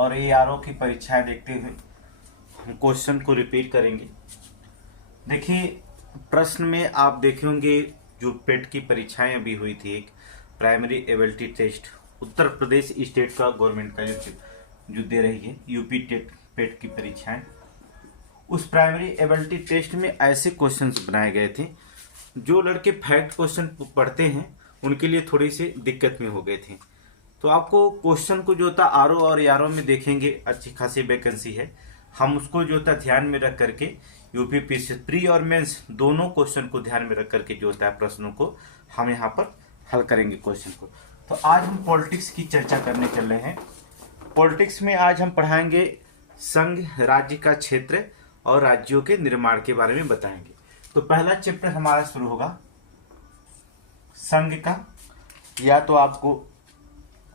और ARO की परीक्षाएं देखते हुए हम क्वेश्चन को रिपीट करेंगे। देखिए, प्रश्न में आप देखेंगे जो पेट की परीक्षाएं अभी हुई थी, एक primary ability test Uttar Pradesh state का गवर्नमेंट का जो दे रही है यूपी टेट पेट की परीक्षाएं, उस प्राइमरी एबिलिटी टेस्ट में ऐसे क्वेश्चंस बनाए गए थे जो लड़के फैक्ट क्वेश्चन पढ़ते हैं उनके लिए थोड़ी सी दिक्कत में हो गए थे। तो आपको क्वेश्चन को जो था आरओ और यारो में देखेंगे, अच्छी खासी वैकेंसी है, हम उसको जो था ध्यान में रख करके यूपीपीएससी प्री और मेंस दोनों क्वेश्चन को ध्यान में रख करके जो होता है प्रश्नों को हम यहाँ पर हल करेंगे क्वेश्चन को। तो आज हम पॉलिटिक्स की चर्चा करने चल रहे हैं। पॉलिटिक्स में आज हम पढ़ाएंगे संघ, राज्य का क्षेत्र और राज्यों के निर्माण के बारे में बताएंगे। तो पहला चैप्टर हमारा शुरू होगा संघ का, या तो आपको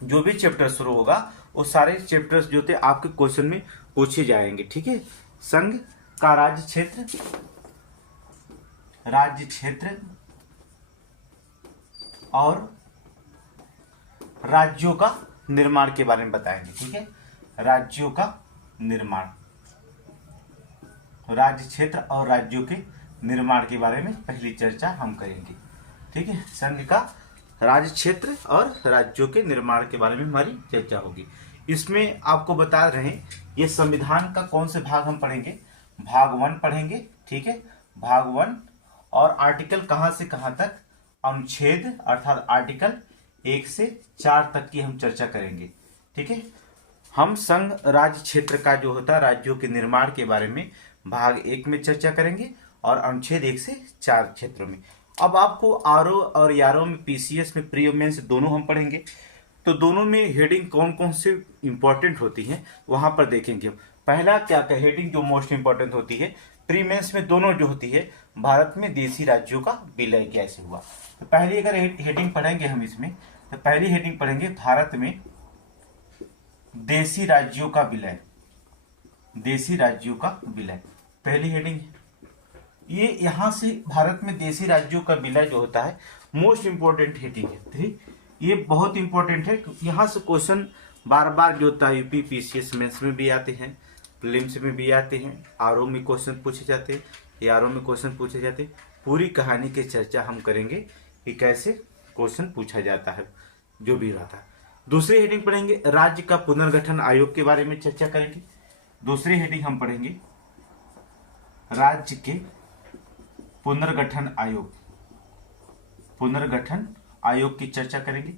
जो भी चैप्टर शुरू होगा वो सारे चैप्टर्स जो थे आपके क्वेश्चन में पूछे जाएंगे, ठीक है। संघ का राज्य क्षेत्र और राज्यों का निर्माण के बारे में बताएंगे, ठीक है। राज्यों का निर्माण, राज्य क्षेत्र और राज्यों के निर्माण के बारे में पहली चर्चा हम करेंगे, ठीक है। संघ का राज्य क्षेत्र और राज्यों के निर्माण के बारे में हमारी चर्चा होगी। इसमें आपको बता रहे हैं ये संविधान का कौन से भाग हम पढ़ेंगे, भाग 1 पढ़ेंगे, ठीक है, भाग 1। और आर्टिकल कहां से कहां तक, अनुच्छेद अर्थात आर्टिकल 1 से 4 तक की हम चर्चा करेंगे, ठीक है। हम संघ राज्य क्षेत्र का जो होता है राज्यों के निर्माण के बारे में भाग 1 में चर्चा करेंगे और अनुच्छेद 1 से 4 क्षेत्रों में। अब आपको आरओ और यारो में, पीसीएस में, प्री और मेंस दोनों हम पढ़ेंगे। तो दोनों में हेडिंग कौन कौन से इंपॉर्टेंट होती है वहां पर देखेंगे। पहला क्या क्या हेडिंग जो मोस्ट इंपॉर्टेंट होती है, प्री मेंस में दोनों जो होती है, भारत में देशी राज्यों का विलय कैसे हुआ। तो पहली अगर हेडिंग पढ़ेंगे हम इसमें, तो पहली हेडिंग पढ़ेंगे भारत में देशी राज्यों का विलय, देशी राज्यों का विलय, पहली हेडिंग है ये। यहां से भारत में देशी राज्यों का विलय जो होता है मोस्ट इंपोर्टेंट हेडिंग है, ठीक। ये बहुत इंपॉर्टेंट है, यहाँ से क्वेश्चन बार बार जो होता है यूपी पीसीएस मेंस में भी आते हैं, प्रीलिम्स में भी आते हैं, आरओ में क्वेश्चन पूछे जाते हैं, यारो में क्वेश्चन पूछे जाते हैं। पूरी कहानी की चर्चा हम करेंगे कि कैसे क्वेश्चन पूछा जाता है जो भी रहता है। दूसरी हेडिंग पढ़ेंगे राज्य का पुनर्गठन आयोग के बारे में चर्चा करेंगे। दूसरी हेडिंग हम पढ़ेंगे राज्य के पुनर्गठन आयोग, पुनर्गठन आयोग की चर्चा करेंगे।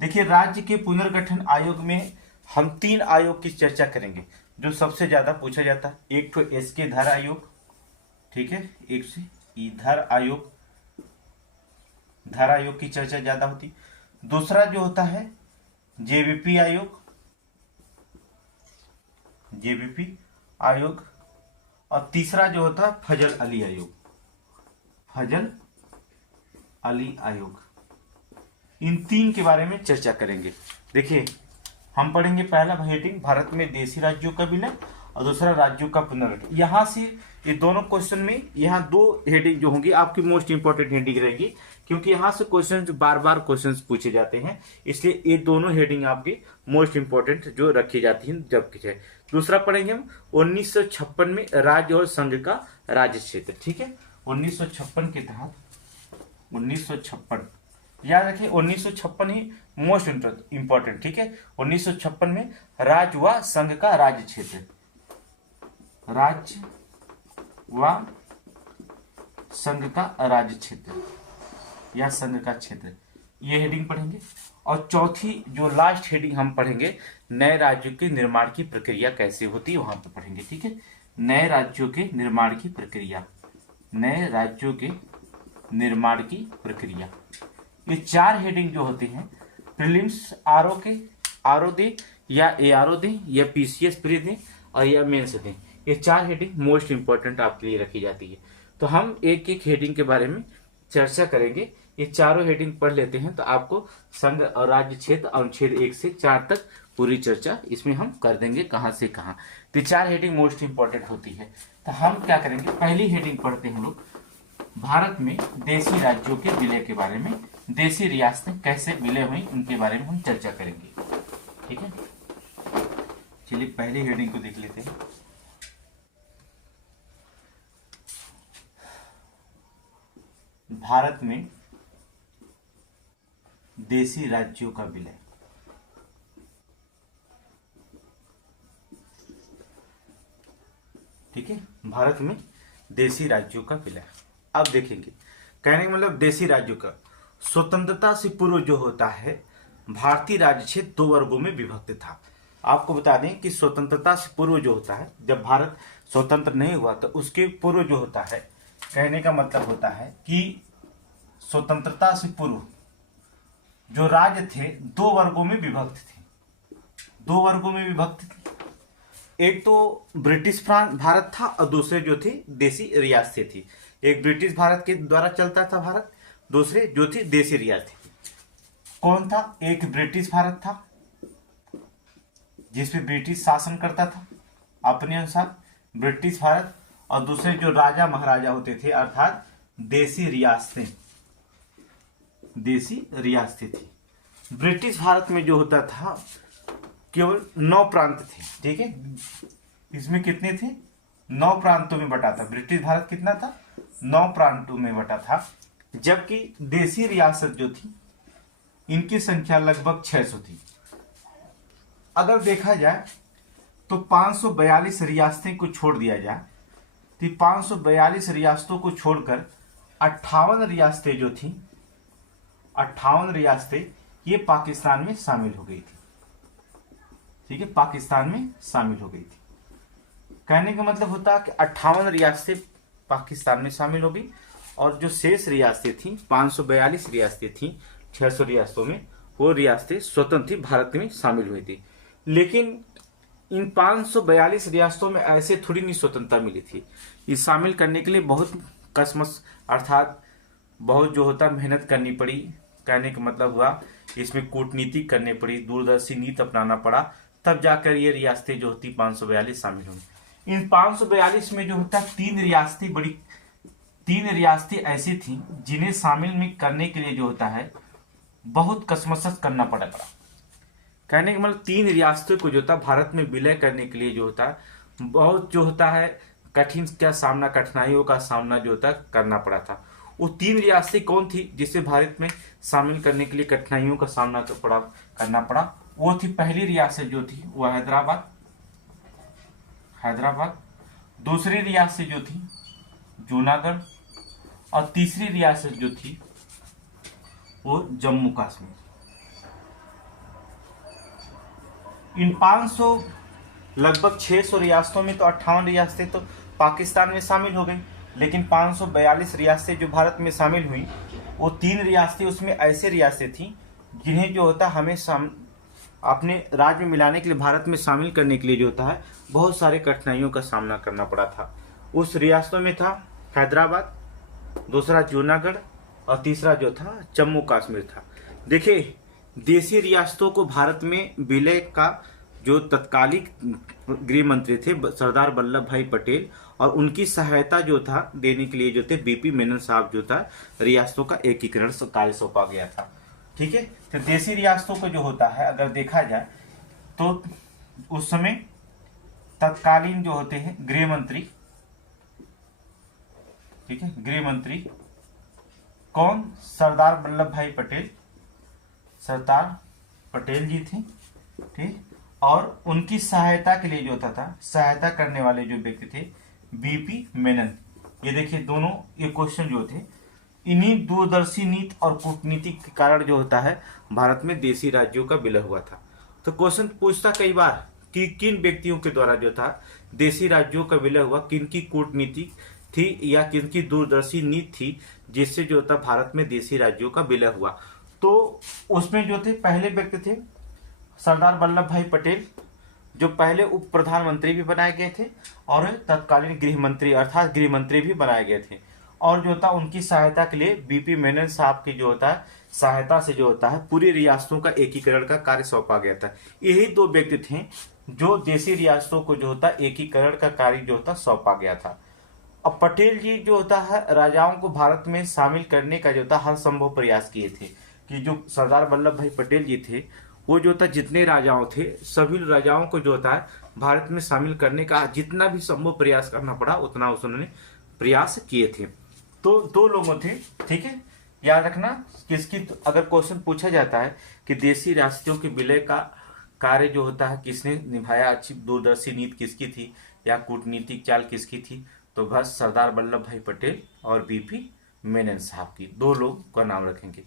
देखिए, राज्य के पुनर्गठन आयोग में हम 3 आयोग की चर्चा करेंगे जो सबसे ज्यादा पूछा जाता है। एक तो एसके धर आयोग, ठीक है, एक से धर आयोग, धर आयोग की चर्चा ज्यादा होती। दूसरा जो होता है जेबीपी आयोग, जेबीपी आयोग, और तीसरा जो होता है फजल अली आयोग, फजल अली आयोग। इन 3 के बारे में चर्चा करेंगे। देखिए, हम पढ़ेंगे पहला हेडिंग भारत में देशी राज्यों का विलय और दूसरा राज्यों का पुनर्गठन। यहां से ये दोनों क्वेश्चन में यहाँ 2 हेडिंग जो होंगी आपकी मोस्ट इंपॉर्टेंट हेडिंग रहेगी, क्योंकि यहाँ से क्वेश्चन बार बार क्वेश्चन पूछे जाते हैं, इसलिए ये दोनों हेडिंग आपकी मोस्ट इंपॉर्टेंट जो रखी जाती है जब की जाए। दूसरा पढ़ेंगे हम 1956 में राज्य और संघ का राज्य क्षेत्र, ठीक है। 1956 के तहत, 1956 याद रखिए, 1956 ही मोस्ट इंपॉर्टेंट, ठीक है। 1956 में राज्य व संघ का राज्य क्षेत्र, राज्य व संघ का राज्य क्षेत्र या संघ का क्षेत्र, ये हेडिंग पढ़ेंगे। और चौथी जो लास्ट हेडिंग हम पढ़ेंगे नए राज्यों के निर्माण की प्रक्रिया कैसे होती है वहां पर पढ़ेंगे, ठीक है। नए राज्यों के निर्माण की प्रक्रिया, नए राज्यों के निर्माण की प्रक्रिया। ये 4 हेडिंग जो होती हैं प्रीलिम्स आरओ के, आरओ दे या एआरओ दे या पीसीएस प्री दे और या मेंस दे, ये 4 हेडिंग मोस्ट इंपॉर्टेंट आपके लिए रखी जाती है। तो हम एक एक हेडिंग के बारे में चर्चा करेंगे। ये चारों हेडिंग पढ़ लेते हैं तो आपको संघ और राज्य क्षेत्र अनुच्छेद 1 से 4 तक पूरी चर्चा इसमें हम कर देंगे कहां से कहां। तो 4 हेडिंग मोस्ट इंपॉर्टेंट होती है। तो हम क्या करेंगे, पहली हेडिंग पढ़ते हैं हम लोग भारत में देशी राज्यों के विलय के बारे में, देशी रियासतें कैसे विलय हुई उनके बारे में हम चर्चा करेंगे, ठीक है। चलिए पहले हेडिंग को देख लेते हैं। भारत में देशी राज्यों का विलय। ठीक है, भारत में देशी राज्यों का विलय। अब देखेंगे, कहने का मतलब देशी राज्यों का स्वतंत्रता से पूर्व जो होता है भारतीय राज्य क्षेत्र 2 वर्गों में विभक्त था। आपको बता दें कि स्वतंत्रता से पूर्व जो होता है, जब भारत स्वतंत्र नहीं हुआ तो उसके पूर्व जो होता है, कहने का मतलब होता है कि स्वतंत्रता से पूर्व जो राज्य थे 2 वर्गों में विभक्त थे। 2 वर्गों में विभक्त थे, एक तो ब्रिटिश भारत था और दूसरे जो थे देशी रियासतें थी। एक ब्रिटिश भारत के द्वारा चलता था भारत, दूसरे जो थी देशी रियासतें थी। कौन था? एक ब्रिटिश भारत था जिसमें ब्रिटिश शासन करता था अपने अनुसार, ब्रिटिश भारत, और दूसरे जो राजा महाराजा होते थे अर्थात देशी रियासतें, देशी रियासतें थी। ब्रिटिश भारत में जो होता था केवल 9 प्रांत थे। ठीक है, इसमें कितने थे? 9 प्रांतों में बटा था। ब्रिटिश भारत कितना था? 9 प्रांतों में बटा था। जबकि देशी रियासत जो थी इनकी संख्या लगभग 600 थी। अगर देखा जाए तो 542 रियासतें को छोड़ दिया जाए तो 542 रियासतों को छोड़कर 58 रियासतें जो थी, 58 रियासतें ये पाकिस्तान में शामिल हो गई थी। ठीक है, पाकिस्तान में शामिल हो गई थी। कहने का मतलब होता है कि 58 रियासतें पाकिस्तान में शामिल हो गई और जो शेष रियासतें थी, 542 रियासतें थी 600 रियासतों में, वो रियासतें स्वतंत्र थी, भारत में शामिल हुई थी। लेकिन इन 542 रियासतों में ऐसे थोड़ी नहीं स्वतंत्रता मिली थी। इस शामिल करने के लिए बहुत कसमस अर्थात बहुत जो होता मेहनत करनी पड़ी। कहने का मतलब हुआ इसमें कूटनीति करनी पड़ी, दूरदर्शी नीति अपनाना पड़ा, तब जाकर ये रियासतें जो होती 542 शामिल हुई। इन 542 में जो होता 3 रियासतें ऐसी थी जिन्हें शामिल में करने के लिए जो होता है बहुत कसमसस करना पड़ा। कहने का मतलब 3 रियासतों को जो होता भारत में विलय करने के लिए जो होता है बहुत जो होता है कठिनाइयों का सामना जो होता करना पड़ा था। वो 3 रियासतें कौन थी जिसे भारत में शामिल करने के लिए कठिनाइयों का सामना करना पड़ा? वो थी पहली रियासत जो थी वो हैदराबाद, दूसरी रियासत जो थी जूनागढ़, और तीसरी रियासत जो थी वो जम्मू कश्मीर। इन 500 लगभग 600 रियासतों में तो 58 रियासतें तो पाकिस्तान में शामिल हो गई, लेकिन 542 रियासतें जो भारत में शामिल हुई वो 3 रियासतें उसमें ऐसे रियासतें थी जिन्हें जो होता हमें अपने राज्य में मिलाने के लिए, भारत में शामिल करने के लिए जो होता है बहुत सारे कठिनाइयों का सामना करना पड़ा था। उस रियासतों में था हैदराबाद, दूसरा जूनागढ़ और तीसरा जो था जम्मू कश्मीर था। देखिए, देशी रियासतों को भारत में विलय का जो तत्कालिक गृह मंत्री थे सरदार वल्लभ भाई पटेल, और उनकी सहायता जो था देने के लिए जो थे बीपी मेनन साहब जो था रियासतों का एकीकरण कार्य सौंपा गया था। ठीक है, तो देशी रियासतों को जो होता है अगर देखा जाए तो उस समय तत्कालीन जो होते हैं गृह मंत्री, ठीक है, गृह मंत्री कौन? सरदार वल्लभ भाई पटेल, सरदार पटेल जी थे। ठीक, और उनकी सहायता के लिए जो होता था, सहायता करने वाले जो व्यक्ति थे बीपी मेनन। ये देखिए दोनों ये क्वेश्चन जो थे, इन्हीं दूरदर्शी नीति और कूटनीति के कारण जो होता है भारत में देशी राज्यों का विलय हुआ था। तो क्वेश्चन पूछता कई बार कि किन व्यक्तियों के द्वारा जो था देशी राज्यों का विलय हुआ, किनकी कूटनीति थी या किनकी दूरदर्शी नीति थी जिससे जो होता भारत में देशी राज्यों का विलय हुआ। तो उसमें जो थे पहले व्यक्ति थे सरदार वल्लभ भाई पटेल, जो पहले उप प्रधानमंत्री भी बनाए गए थे और तत्कालीन गृह मंत्री अर्थात गृह मंत्री भी बनाए गए थे। और जो होता उनकी सहायता के लिए बीपी मेनन साहब की जो होता है सहायता से जो होता है पूरी रियासतों का एकीकरण का कार्य सौंपा गया था। यही 2 व्यक्ति थे जो देशी रियासतों को जो होता एकीकरण का कार्य जो होता सौंपा गया था। अब पटेल जी जो होता है राजाओं को भारत में शामिल करने का जो होता हर संभव प्रयास किए थे कि जो सरदार वल्लभ भाई पटेल जी थे वो जो था जितने राजाओं थे सभी राजाओं को जो था भारत में शामिल करने का जितना भी संभव प्रयास करना पड़ा उतना उन्होंने प्रयास किए थे। तो दो लोगों थे, ठीक है, याद रखना। किसकी अगर क्वेश्चन पूछा जाता है कि देशी रियासतों के विलय का कार्य जो होता है किसने निभाया, अच्छी दूरदर्शी नीति किसकी थी या कूटनीतिक चाल किसकी थी, तो बस सरदार वल्लभ भाई पटेल और बीपी मेनन साहब की, दो लोग का नाम रखेंगे।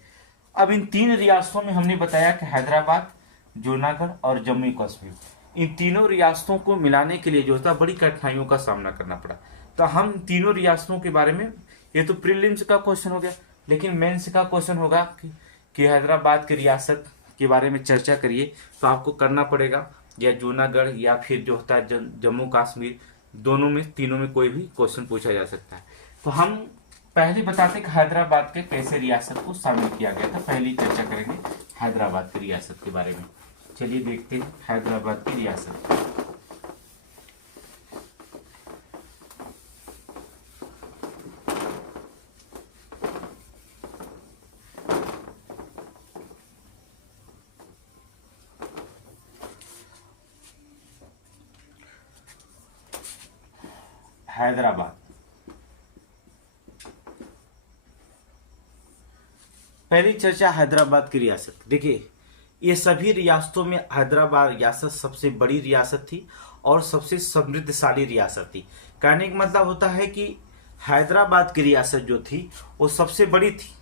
अब इन तीन रियासतों में हमने बताया कि हैदराबाद, जूनागढ़ और जम्मू कश्मीर, इन तीनों रियासतों को मिलाने के लिए जो था बड़ी कठिनाइयों का सामना करना पड़ा। तो हम तीनों रियासतों के बारे में, ये तो प्रीलिम्स का क्वेश्चन हो गया, लेकिन मेंस का क्वेश्चन होगा कि हैदराबाद की रियासत के बारे में चर्चा करिए, तो आपको करना पड़ेगा या जूनागढ़ या फिर जो होता है जम्मू कश्मीर, दोनों में तीनों में कोई भी क्वेश्चन पूछा जा सकता है। तो हम पहले बताते कि हैदराबाद के कैसे रियासत को शामिल किया गया था। पहली चर्चा करेंगे हैदराबाद की रियासत के बारे में। चलिए देखते हैं हैदराबाद की रियासत। हैदराबाद, पहली चर्चा हैदराबाद की रियासत। देखिए ये सभी रियासतों में हैदराबाद रियासत सबसे बड़ी रियासत थी और सबसे समृद्धशाली रियासत थी। कहने का मतलब होता है कि हैदराबाद की रियासत जो थी वो सबसे बड़ी थी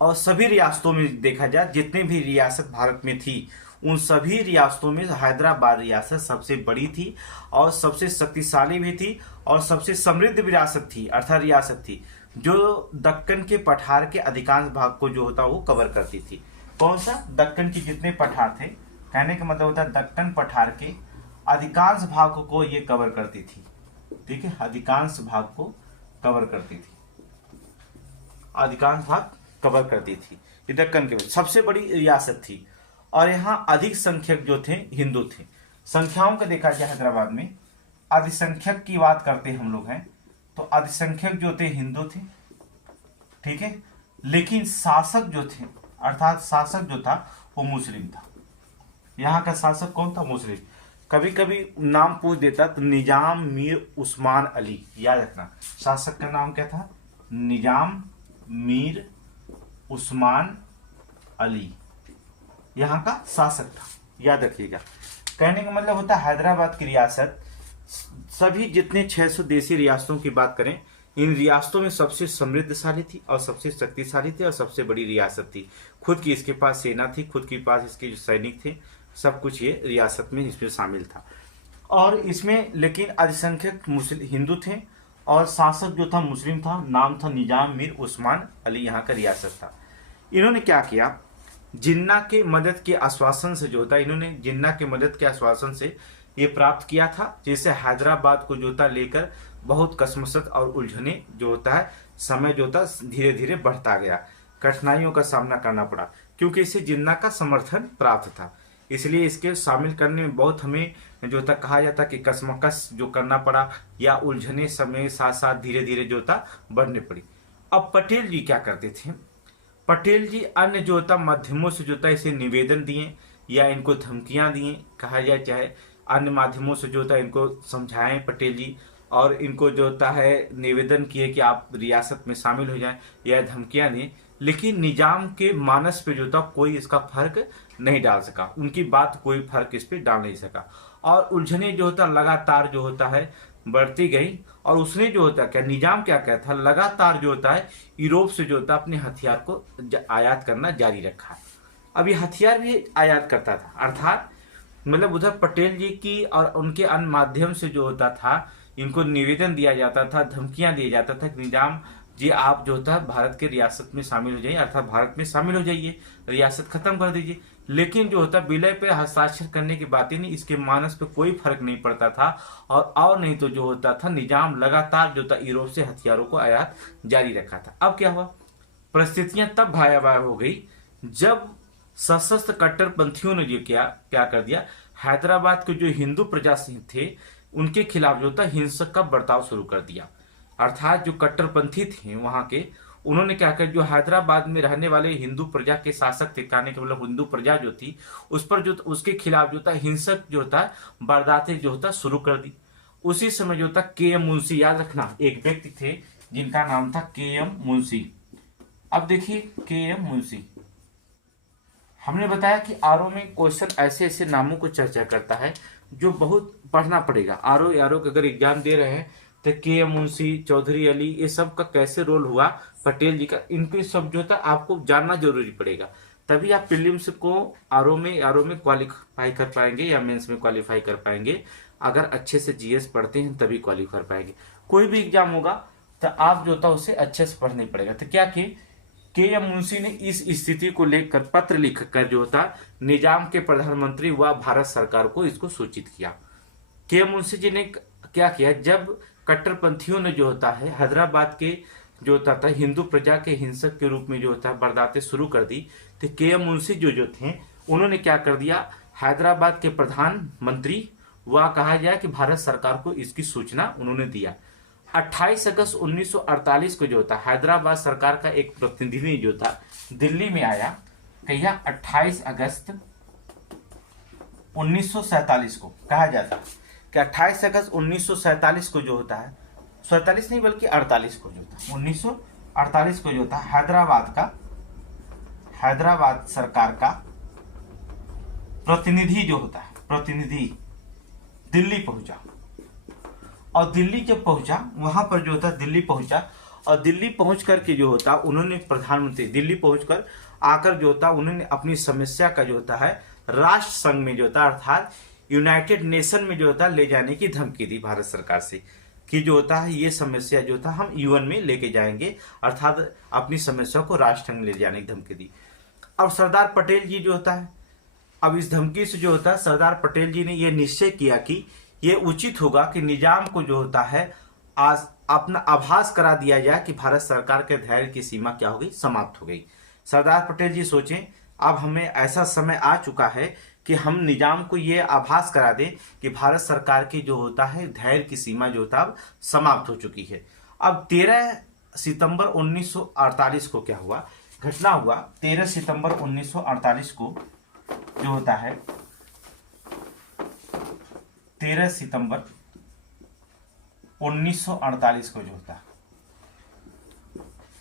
और सभी रियासतों में देखा जाए जितने भी रियासत भारत में थी उन सभी रियासतों में हैदराबाद रियासत सबसे बड़ी थी और सबसे शक्तिशाली भी थी और सबसे समृद्ध रियासत थी, अर्थात रियासत थी जो दक्कन के पठार के अधिकांश भाग को जो होता वो कवर करती थी। कौन सा? दक्कन के जितने पठार थे, कहने का मतलब होता है दक्कन पठार के अधिकांश भाग को ये कवर करती थी, ठीक है, अधिकांश भाग को कवर करती थी, अधिकांश भाग कवर करती थी। ये दक्कन के सबसे बड़ी रियासत थी और यहाँ अधिक संख्यक जो थे हिंदू थे। संख्याओं का देखा जाए हैदराबाद में अधिसंख्यक की बात करते हम लोग हैं तो अधिसंख्यक जो थे हिंदू थे, ठीक है, लेकिन शासक जो थे अर्थात शासक जो था वो मुस्लिम था। यहाँ का शासक कौन था? मुस्लिम। कभी कभी नाम पूछ देता तो निजाम मीर उस्मान अली, याद रखना शासक का नाम क्या था? निजाम मीर उस्मान अली यहाँ का शासक था, याद रखिएगा। कहने का मतलब होता है हैदराबाद की रियासत सभी जितने 600 देशी रियासतों की बात करें इन रियासतों में सबसे समृद्धशाली थी और सबसे शक्तिशाली थी और सबसे बड़ी रियासत थी। खुद की इसके पास सेना थी, खुद के पास इसके जो सैनिक थे, सब कुछ ये रियासत में इसमें शामिल था। और इसमें लेकिन अल्पसंख्यक मुस्लिम हिंदू थे और शासक जो था मुस्लिम था, नाम था निजाम मीर उस्मान अली, यहाँ का रियासत था। इन्होंने क्या किया? जिन्ना के मदद के आश्वासन से जो होता है, इन्होंने जिन्ना के मदद के आश्वासन से ये प्राप्त किया था, जैसे हैदराबाद को जो होता लेकर बहुत कसमसत और उलझने जो होता है समय जो होता धीरे धीरे बढ़ता गया, कठिनाइयों का सामना करना पड़ा क्योंकि इसे जिन्ना का समर्थन प्राप्त था। इसलिए इसके शामिल करने में बहुत हमें जो होता कहा जाता कि कसमकस जो करना पड़ा या उलझने समय साथ साथ धीरे धीरे जो होता बढ़ने पड़ी। अब पटेल जी क्या करते थे? पटेल जी अन्य जो होता माध्यमों से जो होता इसे निवेदन दिए या इनको धमकियां दिए, कहा जाए चाहे अन्य माध्यमों से जो होता है इनको समझाएं पटेल जी, और इनको जो होता है निवेदन किए कि आप रियासत में शामिल हो जाएं या धमकियां दें, लेकिन निजाम के मानस पे जो था कोई इसका फर्क नहीं डाल सका, उनकी बात कोई फर्क इस पे डाल नहीं सका और उलझने जो होता लगातार जो होता है बढ़ती गई। और उसने जो होता क्या निजाम क्या कहता है, लगातार जो होता है यूरोप से जो होता अपने हथियार को आयात करना जारी रखा। अब ये हथियार भी आयात करता था, अर्थात मतलब उधर पटेल जी की और उनके अन्य माध्यम से जो होता था इनको निवेदन दिया जाता था, धमकियां दिया जाता था कि निजाम जी आप जो होता है भारत के रियासत में शामिल हो जाइए, अर्थात भारत में शामिल हो जाइए, रियासत खत्म कर दीजिए। लेकिन जो होता विलय पे हस्ताक्षर करने की बात ही नहीं, इसके मानस पे कोई फर्क नहीं पड़ता था और नहीं तो जो होता था निजाम लगातार जो था यूरोप से हथियारों को आयात जारी रखा था। अब क्या हुआ? परिस्थितियां तब भयावह हो गई जब सशस्त्र कट्टरपंथियों ने जो क्या कर दिया, हैदराबाद के जो हिंदू प्रजा थे उनके खिलाफ जो था हिंसक का बर्ताव शुरू कर दिया। अर्थात जो कट्टरपंथी थे वहां के उन्होंने क्या कर, जो हैदराबाद में रहने वाले हिंदू प्रजा के शासक थे, कहने के मतलब हिंदू प्रजा जो थी, उस पर जो उसके खिलाफ जो था हिंसक जो था वारदातें जो था शुरू कर दी। उसी समय जो था के एम मुंशी, याद रखना एक व्यक्ति थे जिनका नाम था के एम मुंशी। अब देखिए के एम मुंशी, हमने बताया कि आरओ में क्वेश्चन ऐसे ऐसे नामों को चर्चा करता है जो बहुत पढ़ना पड़ेगा। आरओ का अगर एग्जाम दे रहे हैं तो के एम मुंशी, चौधरी अली, ये सब का कैसे रोल हुआ, पटेल जी का, इनके सब जो था आपको जानना जरूरी पड़ेगा। तभी आप प्रीलिम्स को आरओ में क्वालिफाई कर पाएंगे या मेंस में क्वालिफाई कर पाएंगे। अगर अच्छे से जीएस पढ़ते हैं तभी क्वालिफाई कर पाएंगे। कोई भी एग्जाम होगा तो आप जो था उसे अच्छे से पढ़ना पड़ेगा। तो क्या कि के एम मुंशी ने इस स्थिति को लेकर पत्र लिखकर जो था निजाम के प्रधानमंत्री व भारत सरकार को इसको सूचित किया। के एम मुंशी जी ने क्या किया, जब कट्टरपंथियों ने जो होता है हैदराबाद के जो होता था हिंदू प्रजा के हिंसक के रूप में जो होता है वारदातें शुरू कर दी, तो के एम मुंशी जो थे उन्होंने क्या कर दिया, हैदराबाद के प्रधानमंत्री व कहा जाए कि भारत सरकार को इसकी सूचना उन्होंने दिया। 28 अगस्त 1948 को जो था हैदराबाद सरकार का एक प्रतिनिधि जो था दिल्ली में आया। कहिया 28 अगस्त 1947 को कहा जाता कि 28 अगस्त 1947 को जो होता है, 47 नहीं बल्कि 48 को जो था 1948 को जो था हैदराबाद सरकार का प्रतिनिधि जो होता है, प्रतिनिधि दिल्ली पहुंचा। और दिल्ली जब पहुंचा, वहां पर जो था दिल्ली पहुंचा, और दिल्ली पहुंच करके जो होता उन्होंने प्रधानमंत्री दिल्ली पहुंचकर आकर जो होता उन्होंने अपनी समस्या का जो होता है राष्ट्र संघ में जो होता अर्थात यूनाइटेड नेशन में जो होता ले जाने की धमकी दी भारत सरकार से कि जो होता है ये समस्या जो था हम यूएन में लेके जाएंगे, अर्थात अपनी समस्या को राष्ट्र संघ में ले जाने की धमकी दी। अब सरदार पटेल जी जो होता है, अब इस धमकी से जो होता है सरदार पटेल जी ने यह निश्चय किया कि ये उचित होगा कि निजाम को जो होता है आज अपना आभास करा दिया जाए कि भारत सरकार के धैर्य की सीमा क्या हो गई, समाप्त हो गई। सरदार पटेल जी सोचें अब हमें ऐसा समय आ चुका है कि हम निजाम को ये आभास करा दें कि भारत सरकार की जो होता है धैर्य की सीमा जो होता अब समाप्त हो चुकी है। अब 13 सितंबर 1948 को क्या हुआ, घटना हुआ 13 सितंबर 1948 को जो होता है 13 सितंबर 1948 को जो होता है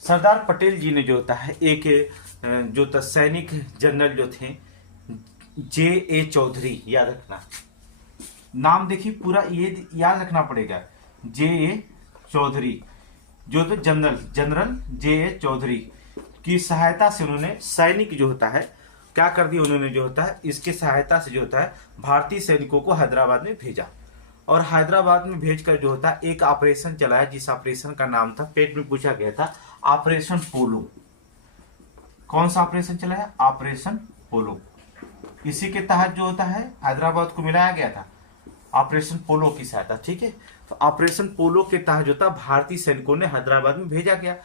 सरदार पटेल जी ने जो होता है एक जो था सैनिक जनरल जो थे जे ए चौधरी, याद रखना नाम, देखिए पूरा ये याद रखना पड़ेगा, जे ए चौधरी जो तो जनरल जे ए चौधरी की सहायता से उन्होंने सैनिक जो होता है क्या कर दिया, उन्होंने जो होता है इसके सहायता से जो होता है भारतीय सैनिकों को हैदराबाद में भेजा। और हैदराबाद में भेजकर जो होता है एक ऑपरेशन चलाया, जिस ऑपरेशन का नाम था, पेट में पूछा गया था, ऑपरेशन पोलो। कौन सा ऑपरेशन चलाया, ऑपरेशन पोलो। इसी के तहत जो होता है हैदराबाद को मिलाया गया था ऑपरेशन पोलो की सहायता, ठीक है। तो ऑपरेशन पोलो के तहत जो था भारतीय सैनिकों ने हैदराबाद में भेजा गया।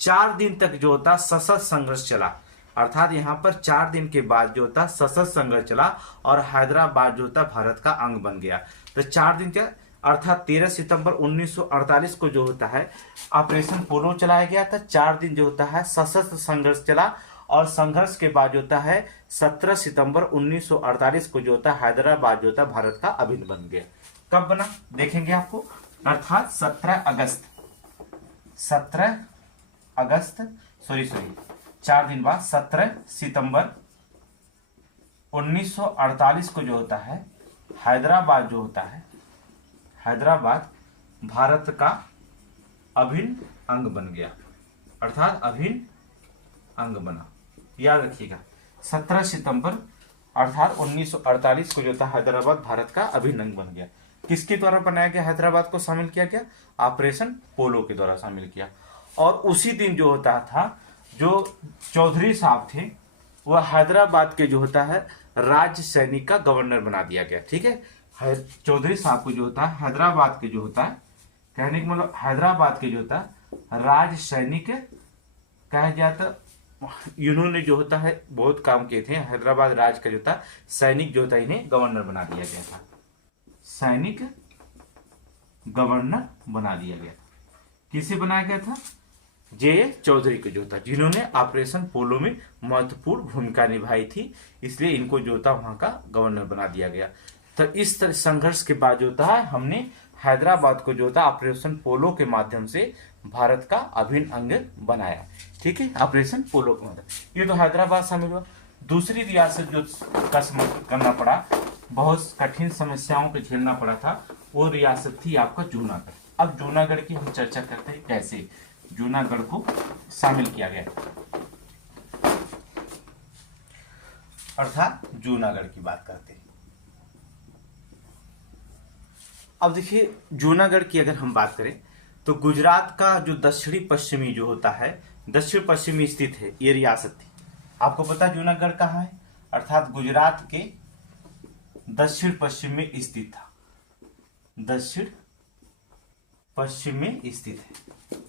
4 दिन तक जो होता सशस्त्र संघर्ष चला, अर्थात यहाँ पर 4 दिन के बाद जो होता सशस्त्र संघर्ष चला और हैदराबाद जो होता भारत का अंग बन गया। तो 4 दिन क्या, अर्थात 13 सितंबर 1948 को जो होता है ऑपरेशन पोलो चलाया गया था। 4 दिन जो होता है सशस्त्र संघर्ष चला और संघर्ष के बाद जो होता है 17 सितंबर 1948 को जो होता है हैदराबाद जो होता भारत का अभिन्न बन गया। कब बना देखेंगे आपको, अर्थात 17 अगस्त 4 दिन बाद 17 सितंबर 1948 को जो होता है हैदराबाद जो होता है हैदराबाद भारत का अभिन्न अंग बन गया, अर्थात अभिन्न अंग बना। याद रखिएगा 17 सितंबर अर्थात 1948 को जो था हैदराबाद भारत का अभिन्न अंग बन गया। किसके द्वारा बनाया गया, हैदराबाद को शामिल किया गया ऑपरेशन पोलो के द्वारा शामिल किया। और उसी दिन जो होता था जो चौधरी साहब थे वह हैदराबाद के जो होता है राज्य सैनिक का गवर्नर बना दिया गया, ठीक है। चौधरी साहब को जो होता है हैदराबाद के जो होता है, कहने का मतलब हैदराबाद के जो होता है राज्य सैनिक कहा जाता, इन्होंने जो होता है बहुत काम किए थे। हैदराबाद राज्य का जो था सैनिक जो था इन्हें गवर्नर बना दिया गया था, सैनिक गवर्नर बना दिया गया। किसे बनाया गया था, जे चौधरी को जो था, जिन्होंने ऑपरेशन पोलो में महत्वपूर्ण भूमिका निभाई थी, इसलिए इनको जो था वहां का गवर्नर बना दिया गया। तो इस तरह संघर्ष के बाद जो था हमने हैदराबाद को जो था ऑपरेशन पोलो के माध्यम से भारत का अभिन्न अंग बनाया। ठीक है, ऑपरेशन पोलो के माध्यम ये तो हैदराबाद शामिल हुआ। दूसरी रियासत जो का समर्थन करना पड़ा, बहुत कठिन समस्याओं को झेलना पड़ा था, वो रियासत थी आपका जूनागढ़। अब जूनागढ़ की हम चर्चा करते हैं कैसे जूनागढ़ को शामिल किया गया, अर्थात जूनागढ़ की बात करते हैं। अब देखिए जूनागढ़ की अगर हम बात करें तो गुजरात का जो दक्षिणी पश्चिमी जो होता है, दक्षिण पश्चिमी स्थित है ये रियासत थी। आपको पता है जूनागढ़ कहाँ है, अर्थात गुजरात के दक्षिण पश्चिम में स्थित था, दक्षिण पश्चिम में स्थित है।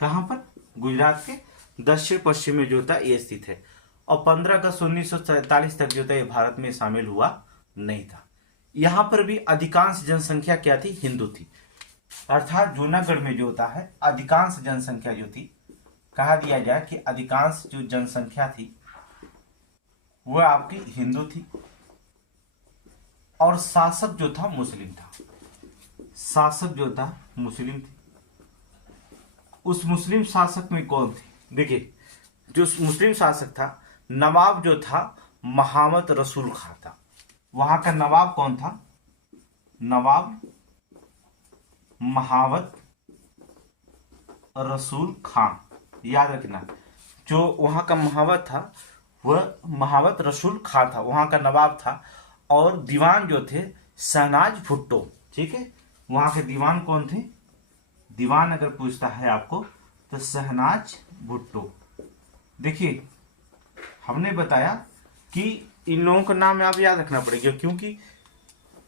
कहां पर? गुजरात के दक्षिण पश्चिम में जो था ये स्थित है। और 15 अगस्त 1947 तक जो था ये भारत में शामिल हुआ नहीं था। यहां पर भी अधिकांश जनसंख्या क्या थी? हिंदू थी। अर्थात जूनागढ़ में जो होता है अधिकांश जनसंख्या जो थी, कहा दिया जाए कि अधिकांश जो जनसंख्या थी वह आपकी हिंदू थी और शासक जो था मुस्लिम था। शासक जो था मुस्लिम थी। उस मुस्लिम शासक में कौन थे? देखिए जो मुस्लिम शासक था, नवाब जो था मोहम्मद रसूल खां था। वहां का नवाब कौन था? नवाब मोहम्मद रसूल खां, याद रखना। जो वहां का मोहम्मद था वह मोहम्मद रसूल खां था, वहां का नवाब था। और दीवान जो थे शहनाज भुट्टो। ठीक है, वहां के दीवान कौन थे? दीवान अगर पूछता है आपको तो शहनाज भुट्टो। देखिए हमने बताया कि इन लोगों का नाम आप याद रखना पड़ेगा, क्योंकि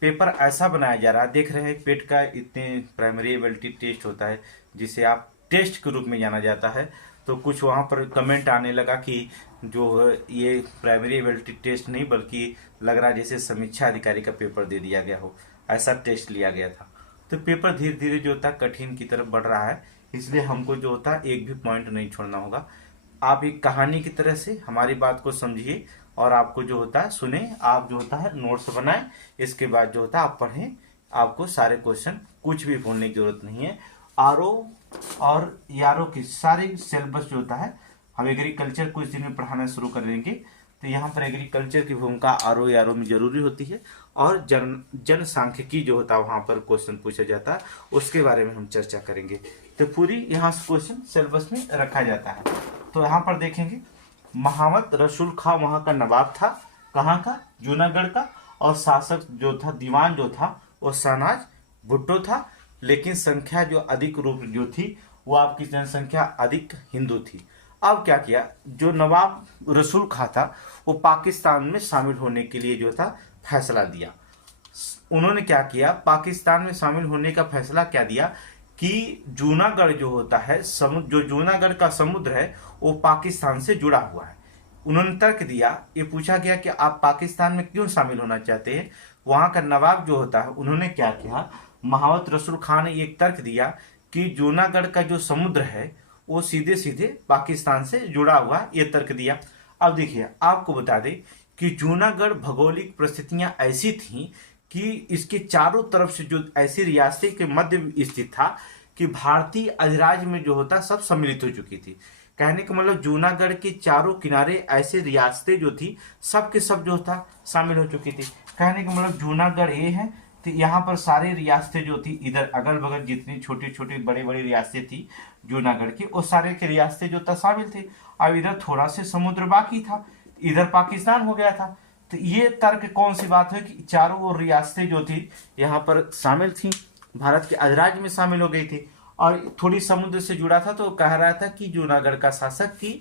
पेपर ऐसा बनाया जा रहा है। देख रहे हैं पेट का इतने प्राइमरी एबिलिटी टेस्ट होता है जिसे आप टेस्ट के रूप में जाना जाता है। तो कुछ वहाँ पर कमेंट आने लगा कि जो ये प्राइमरी एबिलिटी टेस्ट नहीं बल्कि लग रहा जैसे समीक्षा अधिकारी का पेपर दे दिया गया हो, ऐसा टेस्ट लिया गया था। तो पेपर धीरे धीरे जो होता कठिन की तरफ बढ़ रहा है, इसलिए हमको जो होता एक भी पॉइंट नहीं छोड़ना होगा। आप एक कहानी की तरह से हमारी बात को समझिए और आपको जो होता है सुने, आप जो होता है नोट्स बनाएं, इसके बाद जो होता है आप पढ़ें। आपको सारे क्वेश्चन कुछ भी भूलने की जरूरत नहीं है। आरओ और यारो की सारे सिलेबस जो होता है हम एग्रीकल्चर कुछ दिन में पढ़ाना शुरू कर देंगे। तो यहाँ पर एग्रीकल्चर की भूमिका आरओ यारो में जरूरी होती है और जनसांख्यिकी जो होता है वहाँ पर क्वेश्चन पूछा जाता है, उसके बारे में हम चर्चा करेंगे। तो पूरी यहाँ क्वेश्चन सिलेबस में रखा जाता है। तो यहाँ पर देखेंगे मोहम्मद रसूल खां वहाँ का नवाब था, कहाँ का? जूनागढ़ का। और शासक जो था, दीवान जो था वो शहनाज भुट्टो था। लेकिन संख्या जो अधिक रूप जो थी वो आपकी जनसंख्या अधिक हिंदू थी। अब क्या किया, जो नवाब रसूल खां था वो पाकिस्तान में शामिल होने के लिए जो था फैसला दिया। उन्होंने क्या किया, पाकिस्तान में शामिल होने का फैसला क्या दिया कि जूनागढ़ जो होता है समुद्र, जो जूनागढ़ का समुद्र है वो पाकिस्तान से जुड़ा हुआ है। उन्होंने तर्क दिया, ये पूछा गया कि आप पाकिस्तान में क्यों शामिल होना चाहते हैं। वहां का नवाब जो होता है उन्होंने क्या किया, मोहम्मद रसूल खां ने एक तर्क दिया कि जूनागढ़ का जो समुद्र है वो सीधे सीधे पाकिस्तान से जुड़ा हुआ, ये तर्क दिया। अब देखिए आपको बता दें कि जूनागढ़ भौगोलिक परिस्थितियां ऐसी थीं कि इसके चारों तरफ से जो ऐसी रियासतें के मध्य में स्थित था कि भारतीय अधिराज्य में जो होता सब सम्मिलित हो चुकी थी। कहने का मतलब जूनागढ़ के चारों किनारे ऐसे रियासतें जो थी सब के सब जो था शामिल हो चुकी थी। कहने का मतलब जूनागढ़ ये है तो यहाँ पर सारी रियासतें जो थी, इधर अगल बगल जितनी छोटी छोटी बड़ी बड़ी रियासतें थी जूनागढ़ की, वो सारे की रियासतें जो था शामिल थी। अब इधर थोड़ा से समुद्र बाकी था, इधर पाकिस्तान हो गया था। तो ये तर्क कौन सी बात है कि चारों वो रियासतें जो थी यहाँ पर शामिल थी, भारत के अधिराज्य में शामिल हो गई थी और थोड़ी समुद्र से जुड़ा था। तो कह रहा था कि जूनागढ़ का शासक की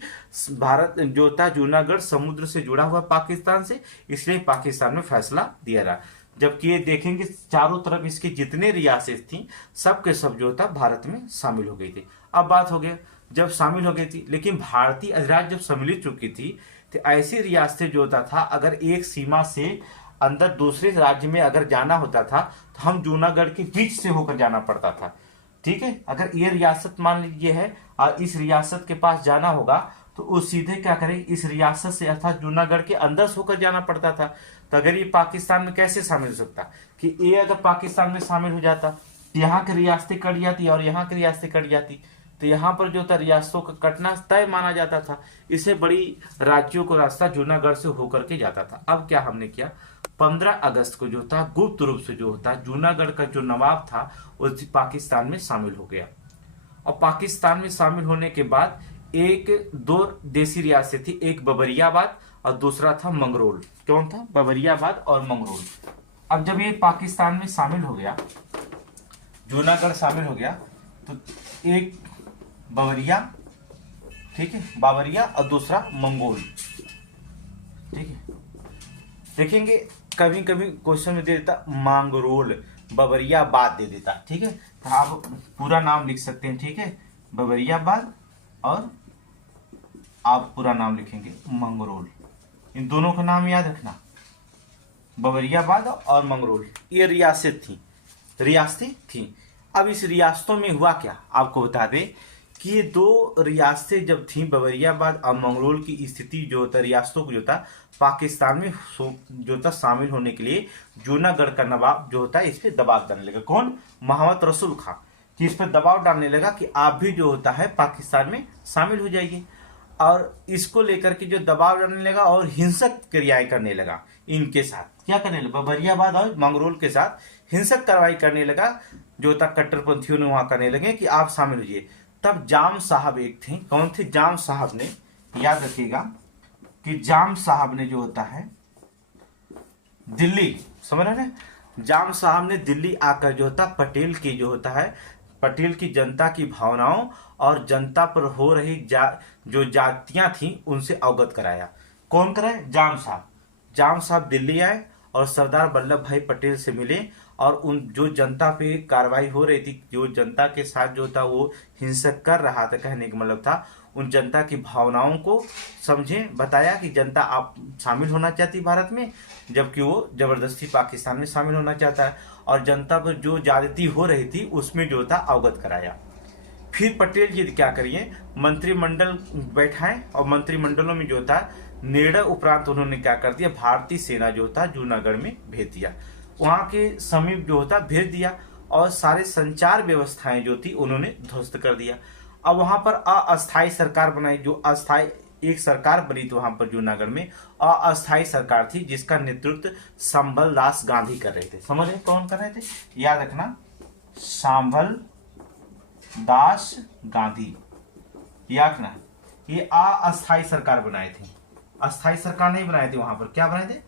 भारत जो था जूनागढ़ समुद्र से जुड़ा हुआ पाकिस्तान से, इसलिए पाकिस्तान में फैसला दिया रहा। जबकि ये देखेंगे चारों तरफ इसकी जितने रियासत थी सब के सब जो था भारत में शामिल हो गई थी। अब बात हो गया जब शामिल हो गई थी, लेकिन भारतीय अधिराज्य जब सम्मिलित चुकी थी तो ऐसी रियासतें जो होता था अगर एक सीमा से अंदर दूसरे राज्य में अगर जाना होता था तो हम जूनागढ़ के बीच से होकर जाना पड़ता था। ठीक है। अगर ये रियासत मान लीजिए है और इस रियासत के पास जाना होगा तो वो सीधे क्या करें, इस रियासत से अर्थात जूनागढ़ के अंदर से होकर जाना पड़ता था। तो अगर ये पाकिस्तान में कैसे शामिल हो सकता कि ये अगर पाकिस्तान में शामिल हो जाता तो यहाँ की रियासतें कट जाती और यहाँ की रियासतें कट जाती, तो यहाँ पर जो था रियासतों का कटना तय माना जाता था। इसे बड़ी राज्यों को रास्ता जूनागढ़ से होकर के जाता था। अब क्या हमने किया, 15 अगस्त को जो था गुप्त रूप से जो होता जूनागढ़ का जो नवाब था वो पाकिस्तान में शामिल हो गया। और पाकिस्तान में शामिल होने के बाद एक दो देसी रियासतें थी, एक बबरियाबाद और दूसरा था मंगरोल। कौन था, बबरियाबाद और मंगरोल। अब जब ये पाकिस्तान में शामिल हो गया, जूनागढ़ शामिल हो गया, तो एक बबरिया, ठीक है, बाबरिया और दूसरा मंगोल, ठीक है। देखेंगे कभी कभी क्वेश्चन में दे देता मांगरोल, बबरियाबाद दे देता, ठीक है। तो आप पूरा नाम लिख सकते हैं, ठीक है, बबरियाबाद, और आप पूरा नाम लिखेंगे मंगरोल। इन दोनों का नाम याद रखना, बबरियाबाद और मंगरोल। ये रियासतें थी। अब इस रियासतों में हुआ क्या, आपको बता दें कि ये दो रियासतें जब थी, बबरियाबाद और मंगरोल की स्थिति जो था, रियासतों को जो था पाकिस्तान में जो था शामिल होने के लिए जूनागढ़ का नवाब जो होता है इस पर दबाव डालने लगा। कौन, मोहम्मद रसूल खां, कि इस पर दबाव डालने लगा कि आप भी जो होता है पाकिस्तान में शामिल हो जाइए। और इसको लेकर के जो दबाव डालने लगा और हिंसक क्रियाएं करने लगा, इनके साथ क्या करने लगा, बबरियाबाद और मंगरोल के साथ हिंसक कार्रवाई करने लगा, जो था कट्टरपंथियों ने वहां करने लगे कि आप शामिल होइए। तब जाम साहब एक थे, कौन थे, जाम साहब ने, याद रखिएगा कि जाम साहब ने जो होता है दिल्ली, समझ रहे ना, जाम साहब ने दिल्ली आकर जो होता पटेल की जो होता है पटेल की जनता की भावनाओं और जनता पर हो रही जो जातियां थी उनसे अवगत कराया। कौन कराए, जाम साहब दिल्ली आए और सरदार वल्लभ भाई पटेल से मिले और उन जो जनता पे कार्रवाई हो रही थी, जो जनता के साथ जो था वो हिंसक कर रहा था, कहने का मतलब था उन जनता की भावनाओं को समझे, बताया कि जनता आप शामिल होना चाहती भारत में, जबकि वो जबरदस्ती पाकिस्तान में शामिल होना चाहता है, और जनता पर जो ज्यादती हो रही थी उसमें जो था अवगत कराया। फिर पटेल जी क्या करिए, मंत्रिमंडल बैठाएं और मंत्रिमंडलों में जो था निर्णय उपरांत उन्होंने क्या कर दिया, भारतीय सेना जो था जूनागढ़ में भेज दिया, वहां के समीप जो होता भेज दिया, और सारे संचार व्यवस्थाएं जो थी उन्होंने ध्वस्त कर दिया। अब वहां पर अस्थायी सरकार बनाई, जो अस्थायी एक सरकार बनी थी वहां पर जूनागढ़ में, अस्थायी सरकार थी जिसका नेतृत्व संभल दास गांधी कर रहे थे। समझ रहे कौन कर रहे थे, याद रखना, संभल दास गांधी, याद रखना। ये अस्थायी सरकार बनाए थे, अस्थायी सरकार नहीं बनाए थे, वहां पर क्या बनाए थे,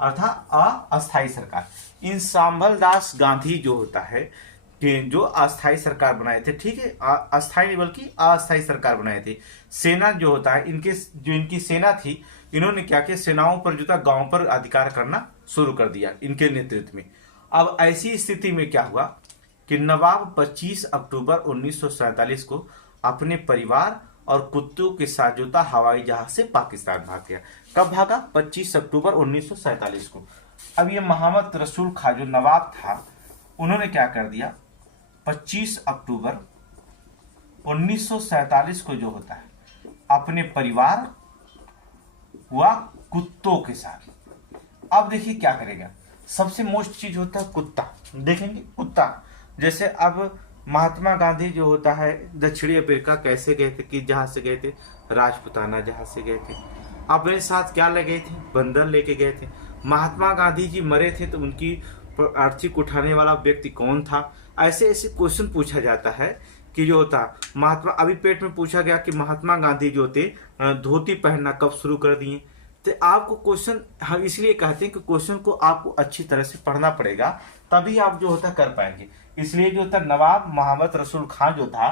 अर्थात अस्थायी सरकार। इन संभल दास गांधी जो होता है कि जो अस्थायी सरकार बनाए थे, ठीक है, अस्थायी नहीं बल्कि अस्थायी सरकार बनाए थे। सेना जो होता है इनकी सेना थी, इन्होंने क्या किया, सेनाओं पर जो था गांव पर अधिकार करना शुरू कर दिया इनके नेतृत्व में। अब ऐसी स्थिति में क्या हुआ कि नवाब 25 अक्टूबर 1947 को अपने परिवार और कुत्तों के साथ जो था हवाई जहाज से पाकिस्तान भाग गया। कब भागा, 25 अक्टूबर 1947 को। अब ये मोहम्मद रसूल खां जो नवाब था, उन्होंने क्या कर दिया, 25 अक्टूबर 1947 को जो होता है अपने परिवार व कुत्तों के साथ, अब देखिए क्या करेगा, सबसे मोस्ट चीज होता है कुत्ता, देखेंगे कुत्ता। जैसे अब महात्मा गांधी जो होता है दक्षिणी अफ्रीका कैसे गए थे, किस जहाज से गए थे, राजपुताना जहाज से गए थे। अपने साथ क्या ले गए थे, बंदर लेके गए थे। महात्मा गांधी जी मरे थे तो उनकी आर्थिक उठाने वाला व्यक्ति कौन था, ऐसे ऐसे क्वेश्चन पूछा जाता है कि जो होता महात्मा, अभी पेट में पूछा गया कि महात्मा गांधी जो थे धोती पहनना कब शुरू कर दिए। तो आपको क्वेश्चन हम इसलिए कहते हैं कि क्वेश्चन को आपको अच्छी तरह से पढ़ना पड़ेगा, तभी आप जो होता कर पाएंगे। इसलिए जो होता नवाब मोहम्मद रसूल खां जो था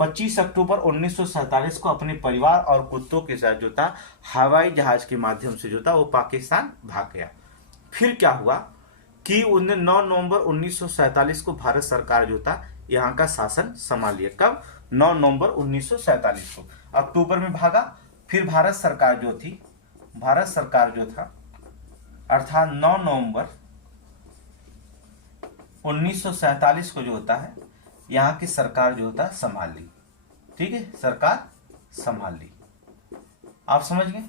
25 अक्टूबर 1947 को अपने परिवार और कुत्तों के साथ जो था हवाई जहाज के माध्यम से जो था वो पाकिस्तान भाग गया। फिर क्या हुआ कि उन्हें 9 नवंबर 1947 को भारत सरकार जो था यहाँ का शासन संभाल लिया। कब, 9 नवंबर 1947 को। अक्टूबर में भागा, फिर भारत सरकार जो था अर्थात 9 नवंबर 1947 को जो होता है यहाँ की सरकार जो होता है संभाल ली। ठीक है, सरकार संभाल ली। आप समझ गए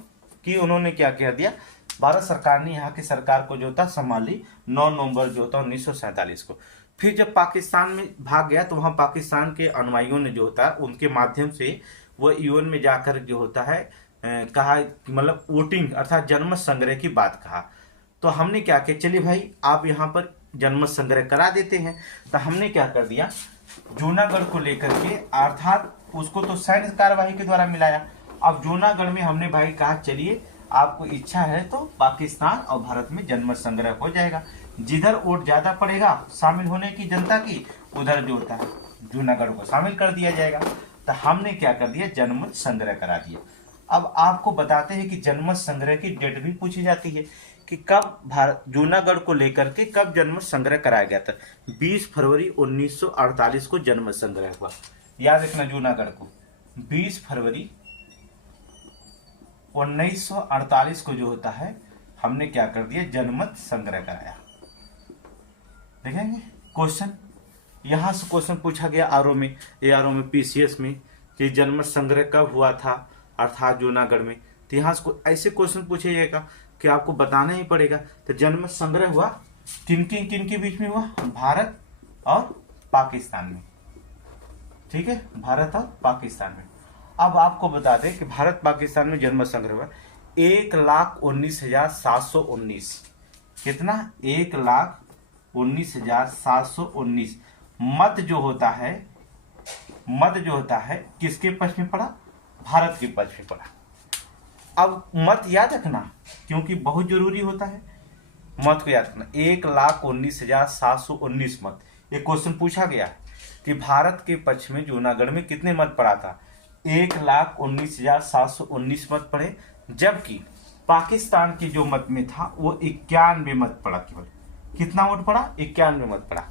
कि उन्होंने क्या कह दिया, भारत सरकार ने यहाँ की सरकार को जो था संभाल ली 9 नवंबर जो होता 1947 को। फिर जब पाकिस्तान में भाग गया तो वहाँ पाकिस्तान के अनुयायियों ने जो होता है उनके माध्यम से वो यूएन में जाकर जो होता है कहा, मतलब वोटिंग अर्थात जनमत संग्रह की बात कहा। तो हमने क्या किया, चलिए भाई आप यहाँ पर जनमत संग्रह करा देते हैं। तो हमने क्या कर दिया, जूनागढ़ को लेकर के अर्थात उसको तो सैन्य कार्यवाही के द्वारा मिलाया। अब जूनागढ़ में हमने भाई कहा चलिए आपको इच्छा है तो पाकिस्तान और भारत में जनमत संग्रह हो जाएगा, जिधर वोट ज्यादा पड़ेगा शामिल होने की जनता की, उधर जो होता है जूनागढ़ को शामिल कर दिया जाएगा। तो हमने क्या कर दिया, जनमत संग्रह करा दिया। अब आपको बताते हैं कि जनमत संग्रह की डेट भी पूछी जाती है कि कब भारत जूनागढ़ को लेकर के कब जनमत संग्रह कराया गया था। 20 फरवरी 1948 को जनमत संग्रह हुआ। याद रखना जूनागढ़ को 20 फरवरी 1948 को जो होता है हमने क्या कर दिया, जनमत संग्रह कराया। देखेंगे क्वेश्चन, यहां से क्वेश्चन पूछा गया आरओ में पीसीएस में कि जनमत संग्रह कब हुआ था अर्थात जूनागढ़ में। तो यहाँ से ऐसे क्वेश्चन पूछे जाएगा कि आपको बताना ही पड़ेगा। तो जनमत संग्रह हुआ किन के बीच में हुआ, भारत और पाकिस्तान में। ठीक है, भारत और पाकिस्तान में। अब आपको बता दें कि भारत पाकिस्तान में जनमत संग्रह हुआ 1,19,719। कितना, 1,19,719। मत जो होता है किसके पक्ष में पड़ा, भारत के पक्ष में पड़ा। अब मत याद रखना क्योंकि बहुत जरूरी होता है, मत को याद रखना। 1,19,719 मत। ये क्वेश्चन पूछा गया कि भारत के पक्ष में जूनागढ़ में कितने मत पड़ा था, 1,19,719 मत पड़े, जबकि पाकिस्तान के जो मत में था वो 91 मत पड़ा। केवल कितना वोट पड़ा, 91 मत पड़ा,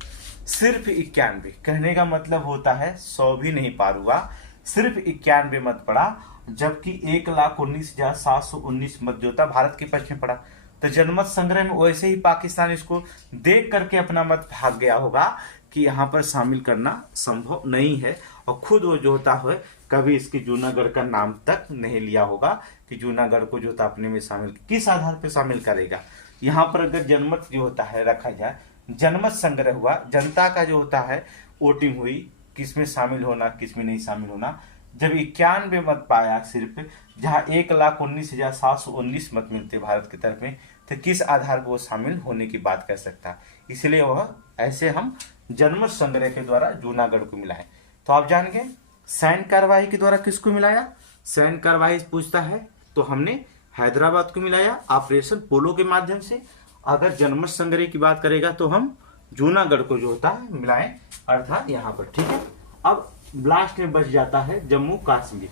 सिर्फ 91। कहने का मतलब होता है 100 भी नहीं पार हुआ, सिर्फ 91 मत पड़ा, जबकि 1,19,719 मत जो था भारत के पक्ष में पड़ा। तो जनमत संग्रह में वैसे ही पाकिस्तान इसको देख करके अपना मत भाग गया होगा कि यहाँ पर शामिल करना संभव नहीं है, और खुद वो जो होता है कभी इसके जूनागढ़ का नाम तक नहीं लिया होगा कि जूनागढ़ को जो था अपने में शामिल, किस आधार पर शामिल करेगा। यहाँ पर अगर जनमत जो होता है रखा जाए, जनमत संग्रह हुआ, जनता का जो होता है वोटिंग हुई किस में शामिल होना किस में नहीं शामिल होना। जब 91 मत पाया सिर्फ, जहां 1,19,719 मत मिलते भारत की तरफ में, तो किस आधार पर वो शामिल होने की बात कर सकता है। इसलिए वह ऐसे हम जनमत संग्रह के द्वारा जूनागढ़ को मिलाए। तो आप जान गए सैन्य कार्यवाही के द्वारा किसको मिलाया, सैन्य कार्यवाही पूछता है तो हमने हैदराबाद को मिलाया ऑपरेशन पोलो के माध्यम से। अगर जनमत संग्रह की बात करेगा तो हम जूनागढ़ को जो होता है मिलाएं अर्थात यहाँ पर। ठीक है, अब लास्ट में बच जाता है जम्मू कश्मीर।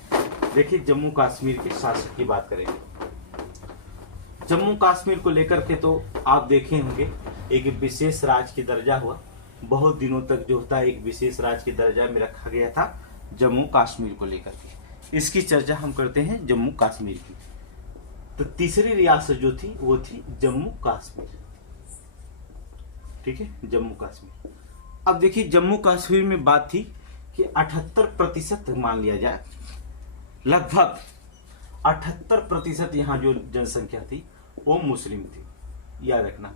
देखिए जम्मू कश्मीर के शासक की बात करेंगे। जम्मू कश्मीर को लेकर के तो आप देखे होंगे एक विशेष राज्य की दर्जा हुआ, बहुत दिनों तक जो होता है एक विशेष राज्य की दर्जा में रखा गया था जम्मू कश्मीर को लेकर के। इसकी चर्चा हम करते हैं जम्मू कश्मीर की। तो तीसरी रियासत जो थी वो थी जम्मू कश्मीर। ठीक है, जम्मू कश्मीर। अब देखिए जम्मू कश्मीर में बात थी कि 78% मान लिया जाए, लगभग 78% यहाँ जो जनसंख्या थी वो मुस्लिम थी, याद रखना।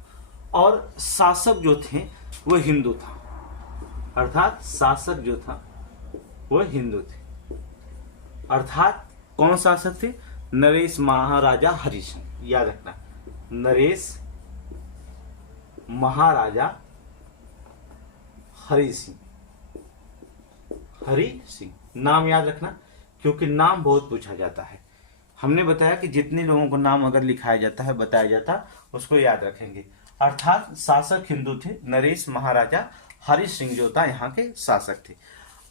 और शासक जो थे वो हिंदू था, अर्थात शासक जो था वो हिंदू थे। अर्थात कौन शासक थे, नरेश महाराजा हरि सिंह, याद रखना, नरेश महाराजा हरि सिंह। हरि सिंह नाम याद रखना क्योंकि नाम बहुत पूछा जाता है। हमने बताया कि जितने लोगों को नाम अगर लिखाया जाता है बताया जाता उसको याद रखेंगे। अर्थात शासक हिंदू थे, नरेश महाराजा हरि सिंह जो था यहाँ के शासक थे।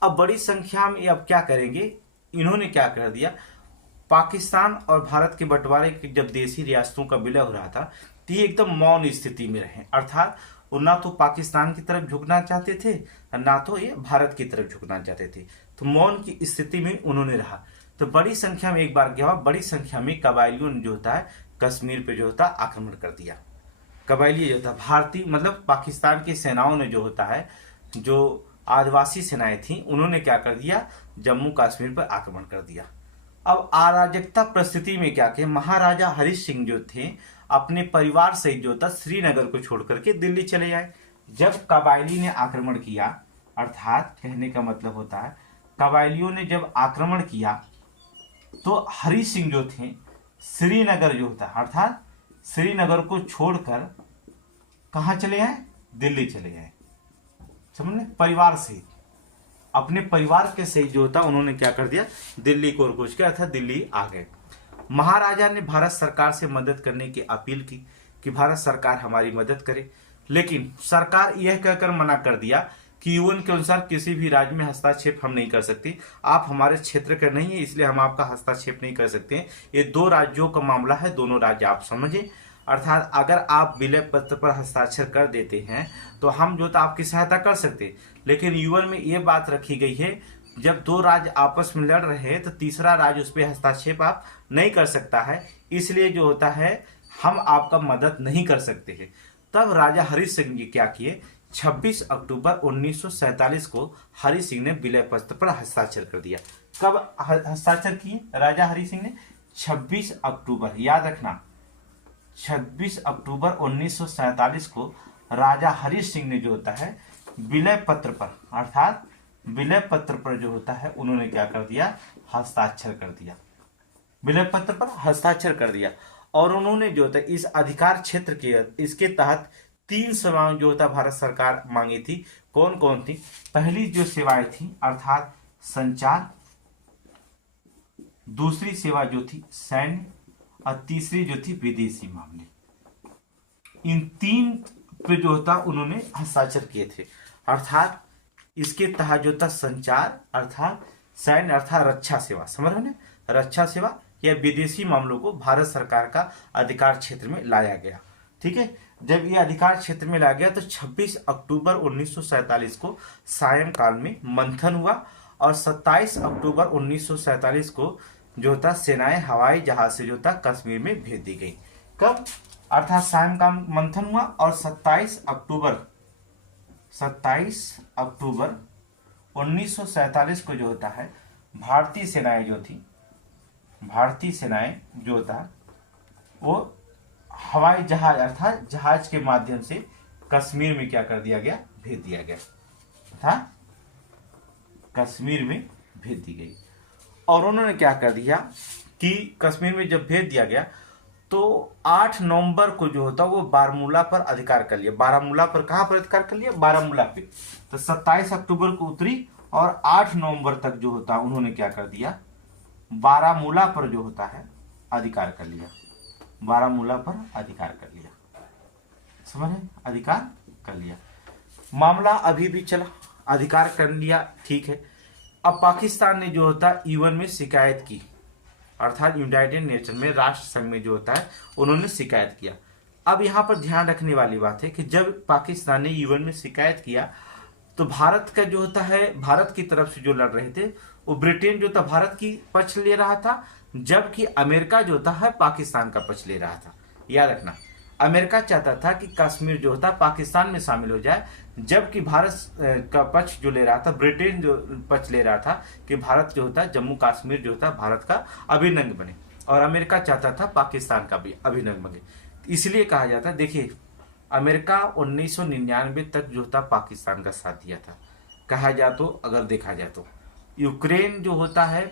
अब बड़ी संख्या में अब क्या करेंगे, इन्होंने क्या कर दिया, पाकिस्तान और भारत के बंटवारे के जब देशी रियासतों का विलय हो रहा था तो ये एकदम मौन स्थिति में रहे। अर्थात वो ना तो पाकिस्तान की तरफ झुकना चाहते थे ना तो ये भारत की तरफ झुकना चाहते थे, तो मौन की स्थिति में उन्होंने रहा। तो बड़ी संख्या में एक बार क्या हुआ, बड़ी संख्या में कबायलियों ने जो होता है कश्मीर पे जो होता है आक्रमण कर दिया। कबायली जो था भारतीय मतलब पाकिस्तान की सेनाओं ने जो होता है जो आदिवासी सेनाएं थी, उन्होंने क्या कर दिया, जम्मू कश्मीर पर आक्रमण कर दिया। अब अराजकता परिस्थिति में क्या किया, महाराजा हरि सिंह जो थे अपने परिवार सहित जो था श्रीनगर को छोड़ करके दिल्ली चले आए। जब कबायली ने आक्रमण किया, अर्थात कहने का मतलब होता है कबायलियों ने जब आक्रमण किया तो हरि सिंह जो थे श्रीनगर जो था अर्थात श्रीनगर को छोड़कर कहाँ चले आए, दिल्ली चले आए। समझ, परिवार सहित, अपने परिवार के सहित जो था उन्होंने क्या कर दिया, दिल्ली को कूच के अर्थात दिल्ली आ गए। महाराजा ने भारत सरकार से मदद करने की अपील की कि भारत सरकार हमारी मदद करे, लेकिन सरकार यह कहकर मना कर दिया कि यूएन के अनुसार किसी भी राज्य में हस्तक्षेप हम नहीं कर सकते, आप हमारे क्षेत्र के नहीं है इसलिए हम आपका हस्तक्षेप नहीं कर सकते। ये 2 राज्यों का मामला है, दोनों राज्य आप समझे, अर्थात अगर आप विलय पत्र पर हस्ताक्षर कर देते हैं तो हम जो था आपकी सहायता कर सकते, लेकिन यूएन में ये बात रखी गई है जब 2 राज्य आपस में लड़ रहे हैं तो तीसरा राज्य उस पर हस्ताक्षेप आप नहीं कर सकता है, इसलिए जो होता है हम आपका मदद नहीं कर सकते हैं। तब राजा हरि सिंह जी क्या किए, 26 अक्टूबर 1947 को हरि सिंह ने विलय पत्र पर हस्ताक्षर कर दिया। कब हस्ताक्षर किए राजा हरि सिंह ने, 26 अक्टूबर, याद रखना 26 अक्टूबर 1947 को राजा हरि सिंह ने जो होता है विलय पत्र पर अर्थात विलय पत्र पर जो होता है उन्होंने क्या कर दिया, हस्ताक्षर कर दिया, विलय पत्र पर हस्ताक्षर कर दिया। और उन्होंने जो होता है इस अधिकार क्षेत्र के इसके तहत 3 सेवाएं जो होता भारत सरकार मांगी थी। कौन कौन थी, पहली जो सेवाएं थी अर्थात संचार, दूसरी सेवा जो थी सैन्य और तीसरी जो थी विदेशी मामले। इन 3 पे जो होता उन्होंने हस्ताक्षर किए थे। अर्थात इसके तहत जो था संचार अर्थात सैन्य अर्थात रक्षा सेवा, समझ रहे हैं, रक्षा सेवा या विदेशी मामलों को भारत सरकार का अधिकार क्षेत्र में लाया गया। ठीक है, जब ये अधिकार क्षेत्र में लाया गया तो 26 अक्टूबर 1947 को सायंकाल में मंथन हुआ और 27 अक्टूबर 1947 को जो था सेनाएं हवाई जहाज से जो था कश्मीर में भेज दी गई। कब, अर्थात सायंकाल मंथन हुआ और 27 अक्टूबर 1947 को जो होता है भारतीय सेनाएं जो होता वो हवाई जहाज अर्थात जहाज के माध्यम से कश्मीर में क्या कर दिया गया, भेज दिया गया था, कश्मीर में भेज दी गई। और उन्होंने क्या कर दिया कि कश्मीर में जब भेज दिया गया तो 8 नवंबर को जो होता वो बारामूला पर अधिकार कर लिया। बारामूला पर कहां पर अधिकार कर लिया, बारामूला पे। तो 27 अक्टूबर को उतरी और 8 नवंबर तक जो होता उन्होंने क्या कर दिया, बारामूला पर जो होता है अधिकार कर लिया, बारामूला पर अधिकार कर लिया, समझ रहे, अधिकार कर लिया। मामला अभी भी चला, अधिकार कर लिया, ठीक है। अब पाकिस्तान ने जो होता यूएन में शिकायत की, अर्थात यूनाइटेड नेशन में, राष्ट्र संघ में जो होता है उन्होंने शिकायत किया। अब यहाँ पर ध्यान रखने वाली बात है कि जब पाकिस्तान ने यूएन में शिकायत किया तो भारत का जो होता है, भारत की तरफ से जो लड़ रहे थे वो ब्रिटेन जो था भारत की पक्ष ले रहा था, जबकि अमेरिका जो था है पाकिस्तान का पक्ष ले रहा था। याद रखना, अमेरिका चाहता था कि कश्मीर जो होता पाकिस्तान में शामिल हो जाए, जबकि भारत का पक्ष जो ले रहा था, ब्रिटेन जो पक्ष ले रहा था कि भारत जो होता जम्मू कश्मीर जो होता भारत का अभिन्न अंग बने, और अमेरिका चाहता था पाकिस्तान का भी अभिन्न अंग बने। इसलिए कहा जाता, देखिए अमेरिका 1999 तक जो था पाकिस्तान का साथ दिया था, कहा जाए तो, अगर देखा जाए तो यूक्रेन जो होता है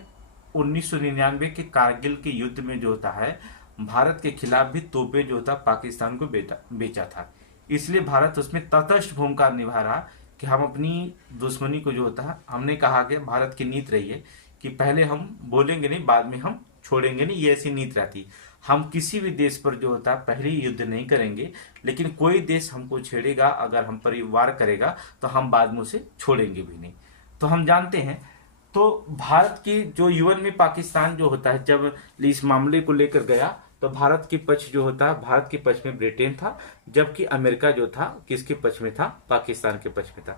1999 के कारगिल के युद्ध में जो होता है भारत के खिलाफ भी तोपें जो था पाकिस्तान को बेचा था। इसलिए भारत उसमें तटस्थ भूमिका निभा रहा कि हम अपनी दुश्मनी को जो होता है, हमने कहा कि भारत की नीति रही है कि पहले हम बोलेंगे नहीं, बाद में हम छोड़ेंगे नहीं, ये ऐसी नीति रहती। हम किसी भी देश पर जो होता है पहले युद्ध नहीं करेंगे, लेकिन कोई देश हमको छेड़ेगा, अगर हम पर वार करेगा तो हम बाद में उसे छोड़ेंगे भी नहीं। तो हम जानते हैं, तो भारत की जो यूएन में पाकिस्तान जो होता है जब इस मामले को लेकर गया तो भारत के पक्ष जो होता है, भारत के पक्ष में ब्रिटेन था, जबकि अमेरिका जो था किसके पक्ष में था, पाकिस्तान के पक्ष में था।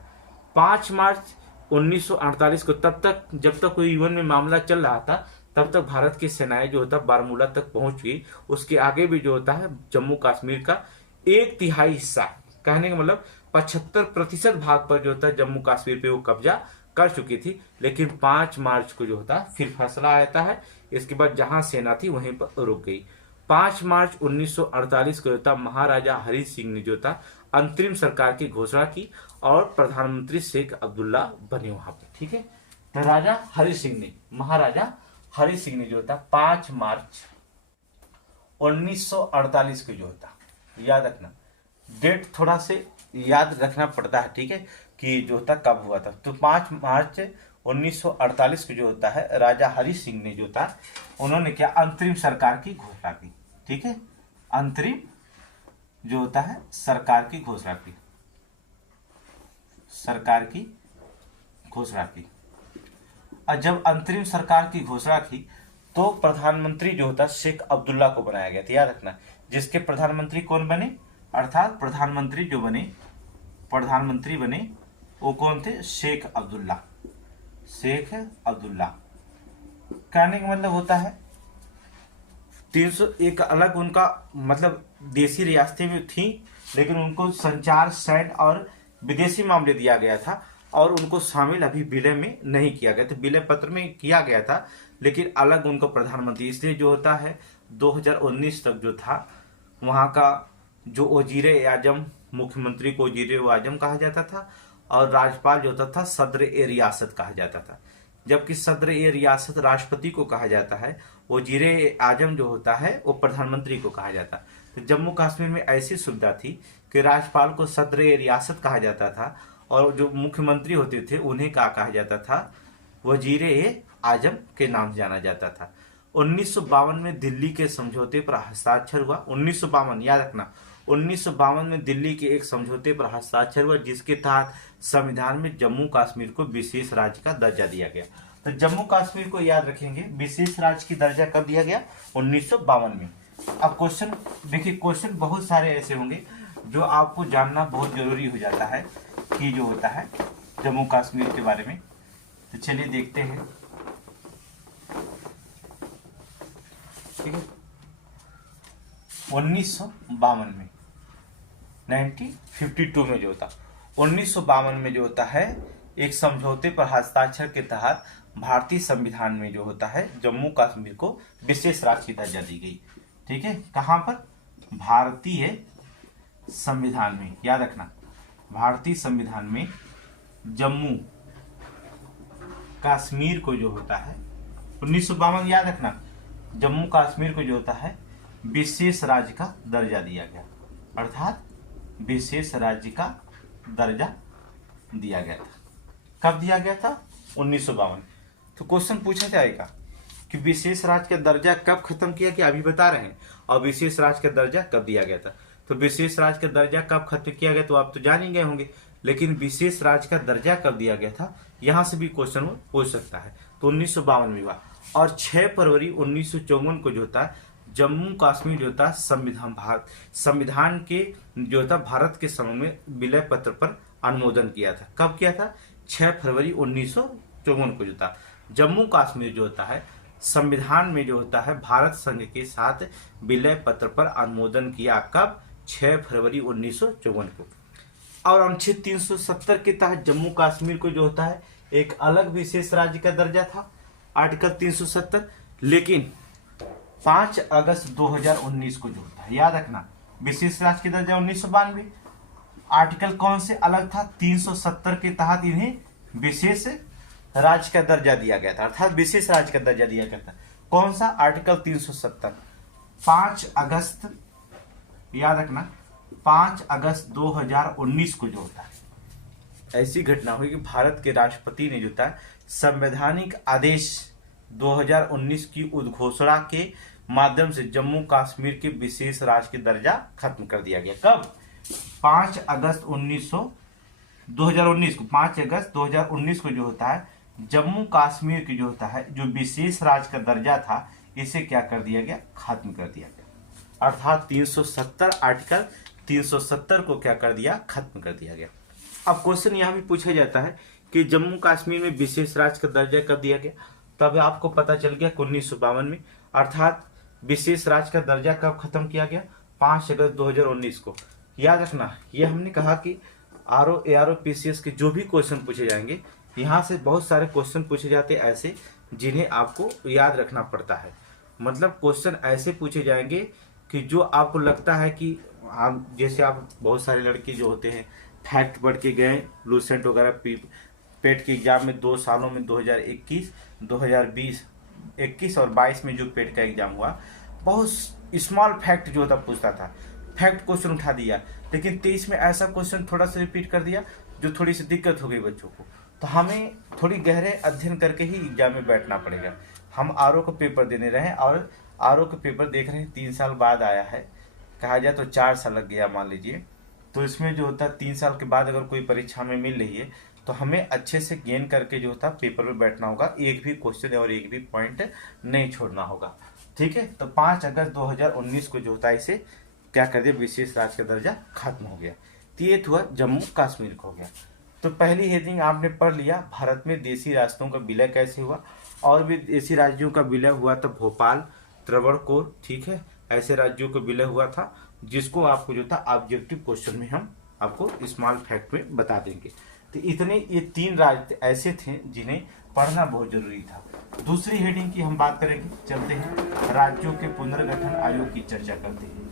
5 मार्च 1948 को, तब तक जब तक कोई यूएन में मामला चल रहा था तब तक भारत की सेनाएं जो होता बारामूला तक पहुंच गई। उसके आगे भी जो होता है जम्मू कश्मीर का 1/3 हिस्सा कहने का मतलब 75% भाग पर जो होता है जम्मू कश्मीर पे वो कब्जा कर चुकी थी। लेकिन 5 मार्च को जो होता है फिर फैसला आता है। इसके बाद जहां सेना थी वहीं पर रुक गई। 5 मार्च 1948 को होता महाराजा हरि सिंह ने जो था अंतरिम सरकार की घोषणा की और प्रधानमंत्री शेख अब्दुल्ला बने वहां पे। ठीक है, तो राजा हरि सिंह ने, महाराजा हरि सिंह ने जो था 5 मार्च 1948 को जो होता, याद रखना डेट थोड़ा से याद रखना पड़ता है, ठीक है, कि जो होता कब हुआ था। तो 5 मार्च 1948 को जो होता है राजा हरि सिंह ने जो था उन्होंने क्या अंतरिम सरकार की घोषणा की। ठीक है, अंतरिम जो होता है सरकार की घोषणा की, सरकार की घोषणा की। और जब अंतरिम सरकार की घोषणा की तो प्रधानमंत्री जो होता शेख अब्दुल्ला को बनाया गया था। याद रखना, जिसके प्रधानमंत्री कौन बने, अर्थात प्रधानमंत्री जो बने, प्रधानमंत्री बने वो कौन थे, शेख अब्दुल्ला। शेख अब्दुल्ला कहने का मतलब होता है 300 एक अलग उनका मतलब देसी रियासतें भी थी, लेकिन उनको संचार, सैन्य और विदेशी मामले दिया गया था और उनको शामिल अभी विलय में नहीं किया गया था। विलय पत्र में किया गया था लेकिन अलग उनको प्रधानमंत्री, इसलिए जो होता है 2019 तक जो था वहाँ का जो वजीरे आजम, मुख्यमंत्री को वजीरे आजम कहा जाता था और राज्यपाल जो होता था सदर ए रियासत कहा जाता था। जबकि सदर ए रियासत राष्ट्रपति को कहा जाता है, वजीरे आजम जो होता है वो प्रधानमंत्री को कहा जाता। तो जम्मू कश्मीर में ऐसी सुविधा थी कि राज्यपाल को सदर ए रियासत कहा जाता था और जो मुख्यमंत्री होते थे उन्हें क्या कहा जाता था, वजीरे आजम के नाम से जाना जाता था। 1952 में दिल्ली के समझौते पर हस्ताक्षर हुआ। 1952 याद रखना, 1952 में दिल्ली के एक समझौते पर हस्ताक्षर हुआ जिसके तहत संविधान में जम्मू कश्मीर को विशेष राज्य का दर्जा दिया गया। तो जम्मू कश्मीर को याद रखेंगे विशेष राज्य की दर्जा कब दिया गया, 1952 में। अब क्वेश्चन देखिए, क्वेश्चन बहुत सारे ऐसे होंगे जो आपको जानना बहुत जरूरी हो जाता है कि जो होता है जम्मू कश्मीर के बारे में। तो चलिए देखते हैं, ठीक है। 1952 में 1952 में जो होता 1952 में जो होता है एक समझौते पर हस्ताक्षर के तहत भारतीय संविधान में जो होता है जम्मू कश्मीर को विशेष राज्य की दर्जा दी गई। ठीक है, कहां पर, भारतीय संविधान में। याद रखना, भारतीय संविधान में जम्मू कश्मीर को जो होता है 1952, याद रखना, जम्मू कश्मीर को जो होता है विशेष राज्य का दर्जा दिया गया, अर्थात विशेष राज्य का दर्जा दिया गया था। कब दिया गया था, 1952। तो क्वेश्चन पूछा जाएगा कि विशेष राज्य का दर्जा कब खत्म किया गया, अभी बता रहे हैं, और विशेष राज्य का दर्जा कब दिया गया था। तो विशेष राज्य का दर्जा कब खत्म किया गया तो आप तो जान ही गए होंगे, लेकिन विशेष राज्य का दर्जा कब दिया गया था यहां से भी क्वेश्चन पूछ सकता है। तो 1952 में हुआ और 6 फरवरी 1954 को जो होता है जम्मू कश्मीर जो होता संविधान के जो होता भारत के समूह में विलय पत्र पर अनुमोदन किया था। कब किया था, 6 फरवरी 1954 को जो था जम्मू कश्मीर जो होता है संविधान में जो होता है भारत संघ के साथ विलय पत्र पर अनुमोदन किया। कब, 6 फरवरी 1954 को। और अनुच्छेद 370 के तहत जम्मू कश्मीर को जो होता है एक अलग विशेष राज्य का दर्जा था, आर्टिकल 370। लेकिन 5 अगस्त 2019 को जो होता है, याद रखना, विशेष राज्य की दर्जा 1992, आर्टिकल कौन से अलग था, 370 के तहत इन्हें विशेष राज्य का दर्जा दिया गया था, अर्थात विशेष राज्य का दर्जा दिया गया था। कौन सा, आर्टिकल 370। 5 अगस्त, याद रखना, 5 अगस्त 2019 को जो होता है ऐसी घटना हुई कि भारत के राष्ट्रपति ने जो था संवैधानिक आदेश 2019 की उद्घोषणा के माध्यम से जम्मू कश्मीर के विशेष राज्य की दर्जा खत्म कर दिया गया। कब, 5 अगस्त 2019 को, 5 अगस्त 2019 को जो होता है जम्मू कश्मीर की जो होता है जो विशेष राज्य का दर्जा था इसे क्या कर दिया गया, खत्म कर दिया गया। अर्थात 370 आर्टिकल 370 को क्या कर दिया, खत्म कर दिया गया। अब क्वेश्चन यहाँ भी पूछा जाता है कि जम्मू कश्मीर में विशेष राज्य का दर्जा कब दिया गया, तब आपको पता चल गया 1952 में, अर्थात विशेष राज्य का दर्जा कब खत्म किया गया, 5 अगस्त 2019 को। याद रखना, ये हमने कहा कि आरओ एआरओ पीसीएस के जो भी क्वेश्चन पूछे जाएंगे, यहाँ से बहुत सारे क्वेश्चन पूछे जाते हैं ऐसे जिन्हें आपको याद रखना पड़ता है। मतलब क्वेश्चन ऐसे पूछे जाएंगे कि जो आपको लगता है कि आप, जैसे आप बहुत सारे लड़के जो होते हैं फैक्ट पढ़ के गए लूसेंट वगैरह पेट के एग्जाम में 2 सालों में 2021, 2020, 21 और 22 में जो पेट का एग्जाम हुआ, बहुत स्मॉल फैक्ट जो होता पूछता था, फैक्ट क्वेश्चन उठा दिया। लेकिन 23 में ऐसा क्वेश्चन थोड़ा सा रिपीट कर दिया जो थोड़ी सी दिक्कत हो गई बच्चों को। तो हमें थोड़ी गहरे अध्ययन करके ही एग्जाम में बैठना पड़ेगा। हम आरओ का पेपर देने रहे और आरओ का पेपर देख रहे हैं 3 साल बाद आया है, कहा जाए तो 4 साल लग गया मान लीजिए। तो इसमें जो होता है 3 साल के बाद अगर कोई परीक्षा में मिल रही है तो हमें अच्छे से गेन करके जो होता पेपर में बैठना होगा, एक भी क्वेश्चन और एक भी पॉइंट नहीं छोड़ना होगा। ठीक है, तो 5 अगस्त 2019 को जो होता है इसे क्या कर दिया, विशेष राज्य का दर्जा खत्म हो गया। तो ये हुआ जम्मू कश्मीर को हो गया। तो पहली हेडिंग आपने पढ़ लिया, भारत में देसी रास्तों का विलय कैसे हुआ। और भी देसी राज्यों का विलय हुआ था, भोपाल, त्रावणकोर, ठीक है, ऐसे राज्यों का विलय हुआ था जिसको आपको जो था ऑब्जेक्टिव क्वेश्चन में हम आपको स्मॉल फैक्ट में बता देंगे। तो इतने ये 3 राज्य ऐसे थे जिन्हें पढ़ना बहुत जरूरी था। दूसरी हेडिंग की हम बात करेंगे, चलते हैं राज्यों के पुनर्गठन आयोग की चर्चा करते हैं।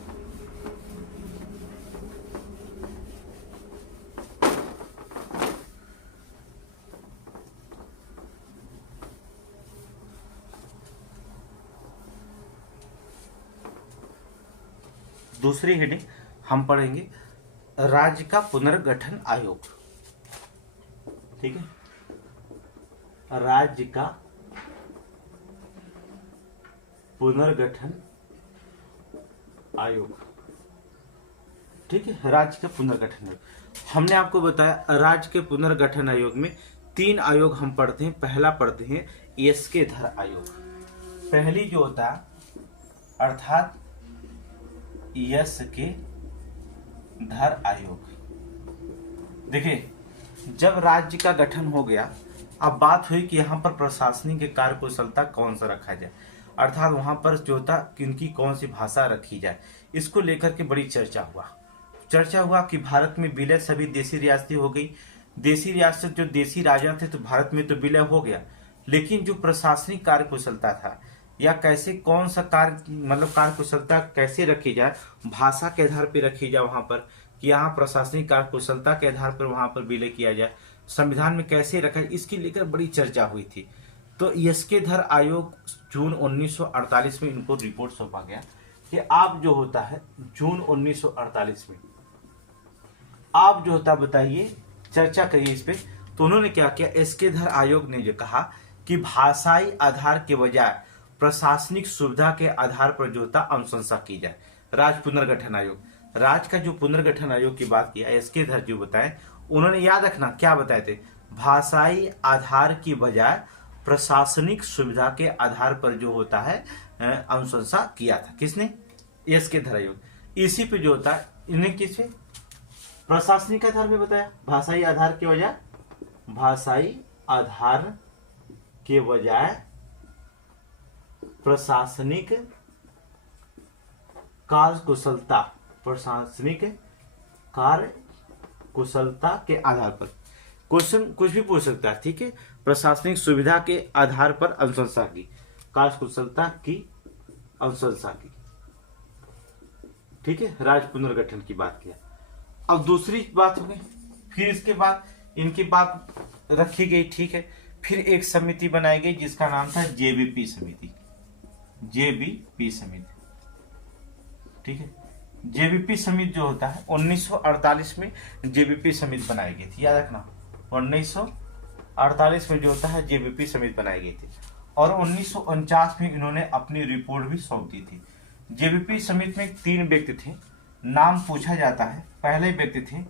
दूसरी हेडिंग हम पढ़ेंगे राज्य का पुनर्गठन आयोग। ठीक है, राज्य का पुनर्गठन आयोग। ठीक है, राज्य का पुनर्गठन आयोग। हमने आपको बताया राज्य के पुनर्गठन आयोग में 3 आयोग हम पढ़ते हैं। पहला पढ़ते हैं एसके धर आयोग। पहली जो होता है अर्थात एसके धर आयोग। देखिए, जब राज्य का गठन हो गया, अब बात हुई कि यहाँ पर प्रशासनिक कार्य कुशलता कौन सा रखा जाए, अर्थात वहां पर जो था किनकी कौन सी भाषा रखी जाए, इसको लेकर के बड़ी चर्चा हुआ कि भारत में विलय सभी देसी रियासतें हो गई। देसी रियासत जो देसी राजा थे तो भारत में तो विलय हो गया, लेकिन जो प्रशासनिक कार्य कुशलता था या कैसे कौन सा कार्य मतलब कार्य कुशलता कैसे रखी जाए, भाषा के आधार पर रखी जाए वहां पर, कि यहाँ प्रशासनिक कार्य कुशलता के आधार पर वहां पर विलय किया जाए, संविधान में कैसे रखा है, इसकी लेकर बड़ी चर्चा हुई थी। तो एसके धर आयोग जून 1948 में इनको रिपोर्ट सौंपा गया कि आप जो होता है जून 1948 में आप जो होता बताइए, चर्चा करिए इस पे। तो उन्होंने क्या किया, एसके धर आयोग ने जो कहा कि भाषाई आधार के बजाय प्रशासनिक सुविधा के आधार पर जो होता अनुशंसा की जाए। राज्य पुनर्गठन आयोग, राज्य का जो पुनर्गठन आयोग की बात किया एसके धर जो बताए, उन्होंने याद रखना क्या बताए थे, भाषाई आधार की बजाय प्रशासनिक सुविधा के आधार पर जो होता है अनुशंसा किया था। किसने, एसके धर आयोग। इसी पे जो होता है इन्हें किसे प्रशासनिक आधार पे बताया, भाषाई आधार के बजाय, भाषाई आधार के बजाय प्रशासनिक कार्य कुशलता, प्रशासनिक कार्य कुशलता के आधार पर। क्वेश्चन कुछ भी पूछ सकता है, ठीक है, प्रशासनिक सुविधा के आधार पर अनुशंसा की, कार्य कुशलता की अनुशंसा की। ठीक है, राज्य पुनर्गठन की बात किया। अब दूसरी बात हो गई, फिर इसके बाद इनकी बात रखी गई, ठीक है, फिर एक समिति बनाई गई जिसका नाम था जेबीपी समिति। जेबीपी समिति, ठीक है, जेबीपी समिति जो होता है 1948 में जेबीपी समिति बनाई गई थी, याद रखना 1948 में जो होता है जेबीपी समिति बनाई गई थी। और 1949 में इन्होंने अपनी रिपोर्ट भी सौंप दी थी। जेबीपी समिति में 3 व्यक्ति थे, नाम पूछा जाता है। पहले व्यक्ति थे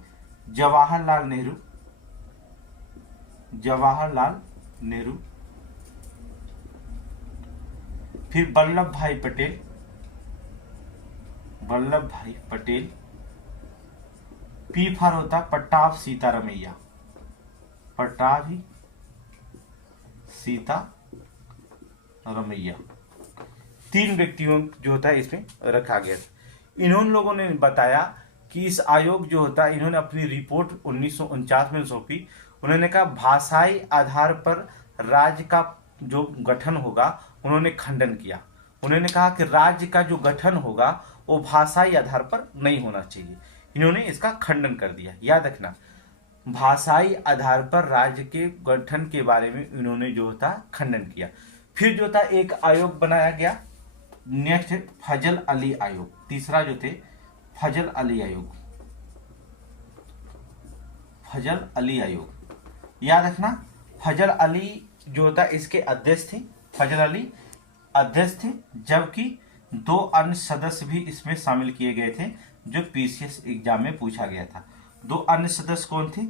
जवाहरलाल नेहरू, जवाहरलाल नेहरू, फिर वल्लभ भाई पटेल, वल्लभ भाई पटेल, पी फॉर होता पट्टाभ सीतारमैया, पट्टाभ सीतारमैया। 3 व्यक्तियों जो होता है इसमें रखा गया। इन्होंने लोगों ने बताया कि इस आयोग जो होता है, इन्होंने अपनी रिपोर्ट 1949 में सौंपी। उन्होंने कहा भाषाई आधार पर राज्य का जो गठन होगा, उन्होंने खंडन किया। उन्होंने कहा कि राज्य का जो गठन होगा वो भाषाई आधार पर नहीं होना चाहिए। इन्होंने इसका खंडन कर दिया। याद रखना, भाषाई आधार पर राज्य के गठन के बारे में इन्होंने जो था खंडन किया। फिर जो था एक आयोग बनाया गया। नेक्स्ट है फजल अली आयोग। तीसरा जो थे फजल अली आयोग। फजल अली आयोग, याद रखना, फजल अली जो होता इसके अध्यक्ष थे। फजल अली अध्यक्ष थे, जबकि 2 अन्य सदस्य भी इसमें शामिल किए गए थे जो पीसीएस एग्जाम में पूछा गया था। 2 अन्य सदस्य कौन थे?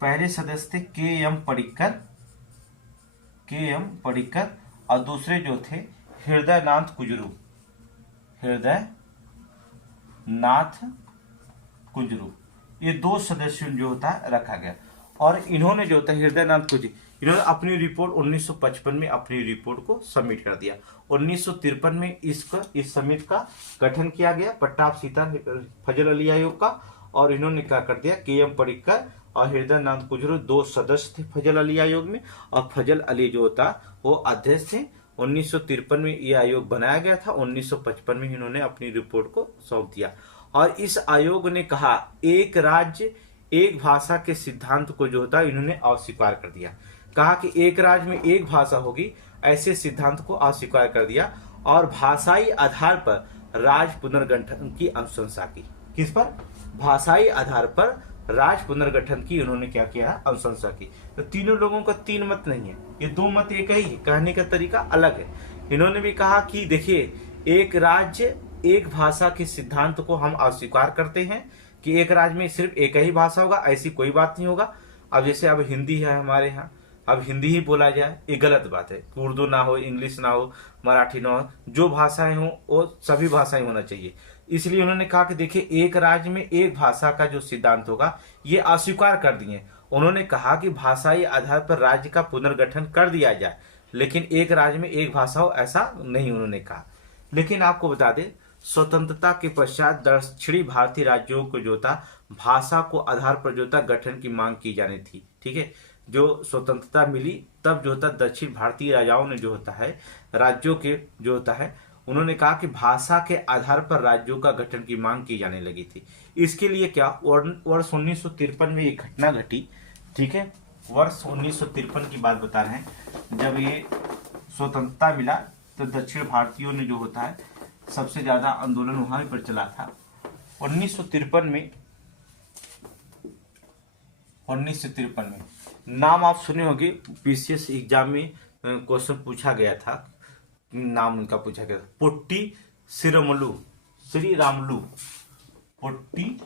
पहले सदस्य थे के.एम. पडिक्कर और दूसरे जो थे हृदयनाथ कुंजरू। ये 2 सदस्यों जो होता है रखा गया। और इन्होंने जो होता है हृदयनाथ कुंजरू, इन्होंने अपनी रिपोर्ट 1955 में अपनी रिपोर्ट को सबमिट कर दिया। 1953 में इस समिति का गठन किया गया, पट्टाभ सीता फजल अली आयोग का। और इन्होंने क्या कर दिया, के.एम. पडिक्कर और हृदयनाथ कुंजरू 2 सदस्य थे फजल अली आयोग में, और फजल अली जो होता वो अध्यक्ष थे। 1953 में ये आयोग बनाया गया था। 1955 में इन्होंने अपनी रिपोर्ट को सौंप दिया। और इस आयोग ने कहा एक राज्य एक भाषा के सिद्धांत को जो होता इन्होंने अस्वीकार कर दिया। कहा कि एक राज्य में एक भाषा होगी, ऐसे सिद्धांत को अस्वीकार कर दिया। और भाषाई आधार पर राज्य पुनर्गठन की अनुशंसा की। किस पर? भाषाई आधार पर राज्य पुनर्गठन की उन्होंने क्या किया, अनुशंसा की। तो तीनों लोगों का 3 मत नहीं है, ये 2 मत एक ही है, कहने का तरीका अलग है। इन्होंने भी कहा कि देखिए, एक राज्य एक भाषा के सिद्धांत को हम अस्वीकार करते हैं कि एक राज्य में सिर्फ एक ही भाषा होगा, ऐसी कोई बात नहीं होगा। अब जैसे अब हिंदी है हमारे यहाँ, अब हिंदी ही बोला जाए, ये गलत बात है। उर्दू ना हो, इंग्लिश ना हो, मराठी ना हो, जो भाषाएं हो वो सभी भाषाएं होना चाहिए। इसलिए उन्होंने कहा कि देखिए, एक राज्य में एक भाषा का जो सिद्धांत होगा ये अस्वीकार कर दिए। उन्होंने कहा कि भाषाई आधार पर राज्य का पुनर्गठन कर दिया जाए, लेकिन एक राज्य में एक भाषा हो ऐसा नहीं उन्होंने कहा। लेकिन आपको बता दें, स्वतंत्रता के पश्चात दक्षिणी भारतीय राज्यों को जो था भाषा को आधार पर जो था गठन की मांग की जानी थी। ठीक है, जो स्वतंत्रता मिली तब जो होता दक्षिण भारतीय राजाओं ने जो होता है राज्यों के जो होता है उन्होंने कहा कि भाषा के आधार पर राज्यों का गठन की मांग की जाने लगी थी। इसके लिए क्या वर्ष 1953 में एक घटना घटी। ठीक है, वर्ष 1953 की बात बता रहे हैं। जब ये स्वतंत्रता मिला तो दक्षिण भारतीयों ने जो होता है सबसे ज्यादा आंदोलन वहां पर चला था। 1953 में नाम आप सुने होंगे, पीसीएस एग्जाम में क्वेश्चन पूछा गया था, नाम उनका पूछा गया था, पोट्टी श्रीरामुलु। पोट्टी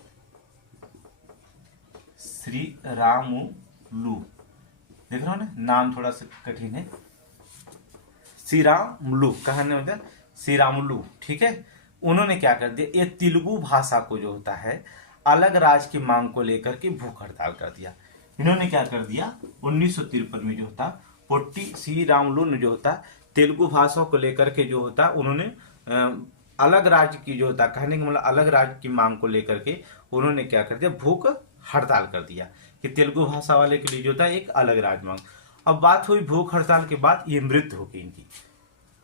श्रीरामुलु, देख रहे हो ना, नाम थोड़ा सा कठिन है। श्रीरामुलु कहने होता है श्रीरामुलु। ठीक है, उन्होंने क्या कर दिया, ये तेलुगु भाषा को जो होता है अलग राज्य की मांग को लेकर के भूख हड़ताल कर दिया। इन्होंने क्या कर दिया, 1953 में जो होता पोट्टी श्रीरामुलु ने जो होता तेलुगु भाषा को लेकर के जो होता उन्होंने अलग राज्य की जो होता, कहने का मतलब अलग राज्य की मांग को लेकर के उन्होंने क्या कर दिया, भूख हड़ताल कर दिया कि तेलुगु भाषा वाले के लिए जो होता एक अलग राज्य मांग। अब बात हुई भूख हड़ताल के बाद ये मृत्यु हो गई इनकी।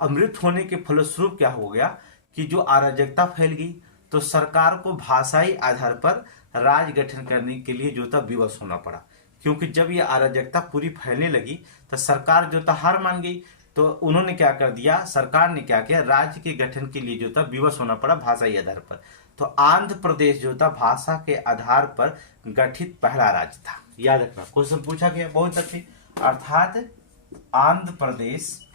अब मृत्यु होने के फलस्वरूप क्या हो गया कि जो अराजकता फैल गई, तो सरकार को भाषाई आधार पर राज्य गठन करने के लिए जो था विवश होना पड़ा। क्योंकि जब ये अराजकता पूरी फैलने लगी तो सरकार जो था हार मान गई। तो उन्होंने क्या कर दिया, सरकार ने क्या किया, राज्य के गठन के लिए जो था विवश होना पड़ा भाषाई आधार पर। तो आंध्र प्रदेश जो था भाषा के आधार पर गठित पहला राज्य था। याद रखना, क्वेश्चन पूछा गया बहुत अच्छे। अर्थात आंध्र प्रदेश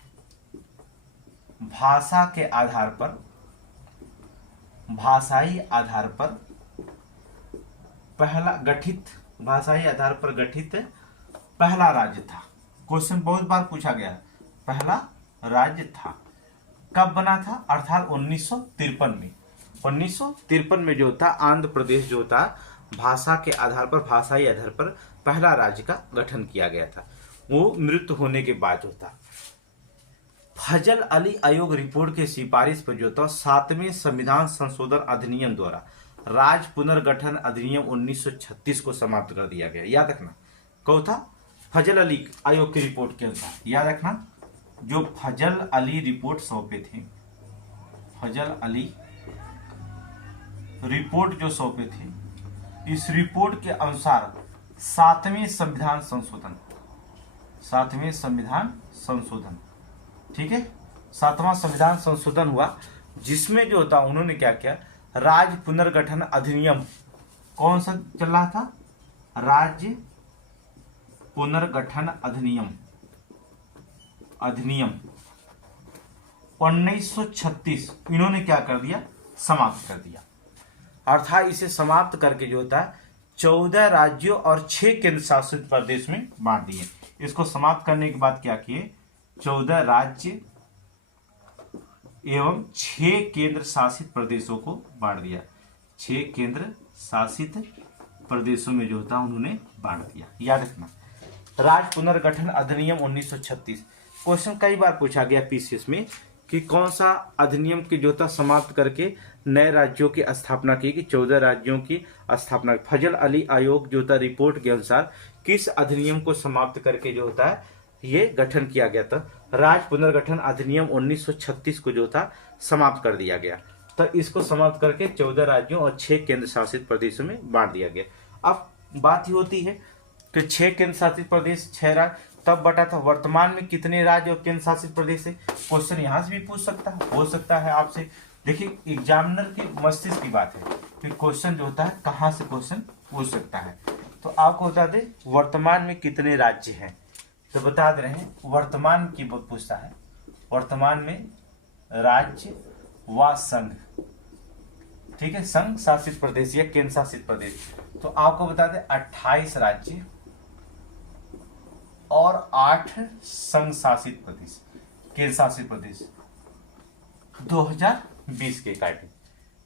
भाषा के आधार पर, भाषाई आधार पर पहला गठित, भाषाई आधार पर गठित पहला राज्य था। क्वेश्चन बहुत बार पूछा गया, पहला राज्य था। कब बना था, अर्थात 1953 में। 1953 में जो था आंध्र प्रदेश जो था भाषा के आधार पर, भाषाई आधार पर पहला राज्य का गठन किया गया था। वो मृत्यु होने के बाद जो था फजल अली आयोग रिपोर्ट के सिफारिश पर जो था 7वें संविधान संशोधन अधिनियम द्वारा राज्य पुनर्गठन अधिनियम 1936 को समाप्त कर दिया गया। याद रखना कौन था? फजल अली आयोग की रिपोर्ट के अनुसार। याद रखना जो फजल अली रिपोर्ट सौंपे थे, फजल अली रिपोर्ट जो सौंपे थे, इस रिपोर्ट के अनुसार 7वें संविधान संशोधन, 7वें संविधान संशोधन, ठीक है, 7वां संविधान संशोधन हुआ, जिसमें जो होता उन्होंने क्या किया, राज्य पुनर्गठन अधिनियम कौन सा चल रहा था? राज्य पुनर्गठन अधिनियम 1936 इन्होंने क्या कर दिया? समाप्त कर दिया। अर्थात इसे समाप्त करके जो होता है 14 राज्यों और 6 केंद्र शासित प्रदेश में बांट दिए। इसको समाप्त करने के बाद क्या किए? 14 राज्य एवं 6 केंद्र शासित प्रदेशों को बांट दिया। 6 केंद्र शासित प्रदेशों में जो होता उन्होंने बांट दिया। याद रखना राज्य पुनर्गठन अधिनियम 1936 क्वेश्चन कई बार पूछा गया पीसीएस में कि कौन सा अधिनियम की जो था समाप्त करके नए राज्यों की स्थापना की, कि 14 राज्यों की स्थापना। फजल अली आयोग जो था रिपोर्ट के अनुसार किस अधिनियम को समाप्त करके जो होता है ये गठन किया गया था? राज्य पुनर्गठन अधिनियम 1936 को जो था समाप्त कर दिया गया। तो इसको समाप्त करके 14 राज्यों और 6 केंद्र शासित प्रदेशों में बांट दिया गया। अब बात ही होती है कि 6 केंद्र शासित प्रदेश, 6 राज्य, तब बटा था वर्तमान में कितने राज्य और केंद्र शासित प्रदेश है? क्वेश्चन यहाँ से भी पूछ सकता है, हो सकता है आपसे। देखिए एग्जामिनर की मस्तिष्क की बात है कि क्वेश्चन जो होता है कहाँ से क्वेश्चन पूछ सकता है। तो आपको बता दें वर्तमान में कितने राज्य हैं, तो बता दे रहे हैं वर्तमान की पूछता है, वर्तमान में राज्य व संघ, ठीक है, संघ शासित प्रदेश या केंद्र शासित प्रदेश। तो आपको बता दें 28 राज्य और 8 संघ शासित प्रदेश, केंद्र शासित प्रदेश 2020 के अकॉर्डिंग,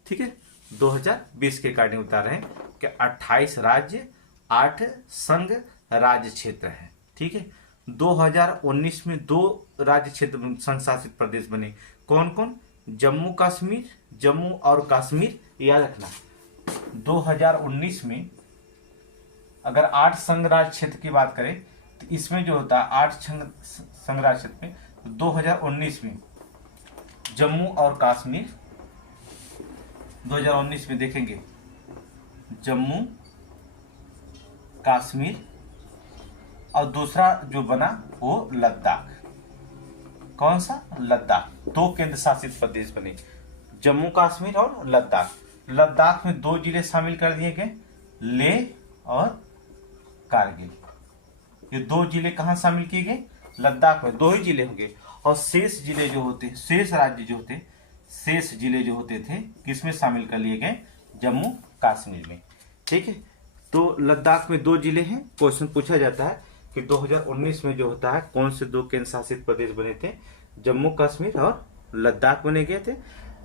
ठीक है, 2020 के अकॉर्डिंग बता रहे हैं कि 28 राज्य 8 संघ राज्य क्षेत्र है, ठीक है। 2019 में 2 राज्य क्षेत्र संघ शासित प्रदेश बने, कौन कौन? जम्मू कश्मीर, जम्मू और कश्मीर। याद रखना 2019 में अगर 8 संघ राज्य क्षेत्र की बात करें तो इसमें जो होता है 8 संघ राज्य क्षेत्र में 2019 में जम्मू और कश्मीर, 2019 में देखेंगे जम्मू कश्मीर, और दूसरा जो बना वो लद्दाख। कौन सा? लद्दाख। 2 केंद्र शासित प्रदेश बने, जम्मू कश्मीर और लद्दाख। लद्दाख में 2 जिले शामिल कर दिए गए, लेह और कारगिल। ये 2 जिले कहाँ शामिल किए गए? लद्दाख में 2 ही जिले होंगे, और शेष जिले जो होते, शेष राज्य जो होते, शेष जिले जो होते थे किसमें शामिल कर लिए गए? जम्मू कश्मीर में, ठीक है। तो लद्दाख में 2 जिले हैं। क्वेश्चन पूछा जाता है कि 2019 में जो होता है कौन से 2 केंद्र शासित प्रदेश बने थे? जम्मू कश्मीर और लद्दाख बने गए थे।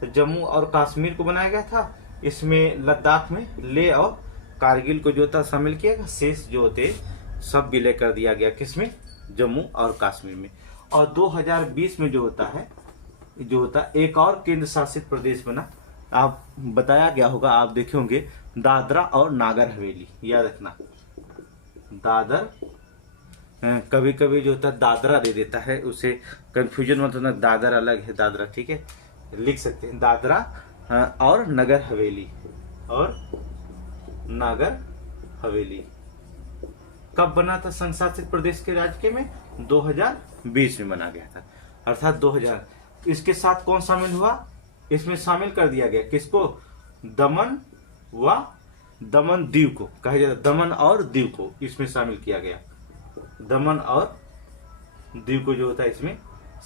तो जम्मू और कश्मीर को बनाया गया था, इसमें लद्दाख में लेह और कारगिल को जो था शामिल किया गया, शेष जो होते सब विलय कर दिया गया किसमें? जम्मू और कश्मीर में। और 2020 में जो होता है एक और केंद्र शासित प्रदेश बना, आप बताया गया होगा, आप देखे होंगे, दादरा और नागर हवेली। याद रखना दादर, कभी कभी जो होता है दादरा दे देता है, उसे कंफ्यूजन मत होना, दादर अलग है, दादरा, ठीक है, लिख सकते हैं दादरा और नगर हवेली, और नागर हवेली कब बना था संघ शासित प्रदेश के राज्य में? 2020 में बना गया था, अर्थात 2000। इसके साथ कौन शामिल हुआ? इसमें शामिल कर दिया गया किसको? दमन व दमन दीव को कहा जाता है, दमन और दीव को इसमें शामिल किया गया, दमन और दीव को जो होता है इसमें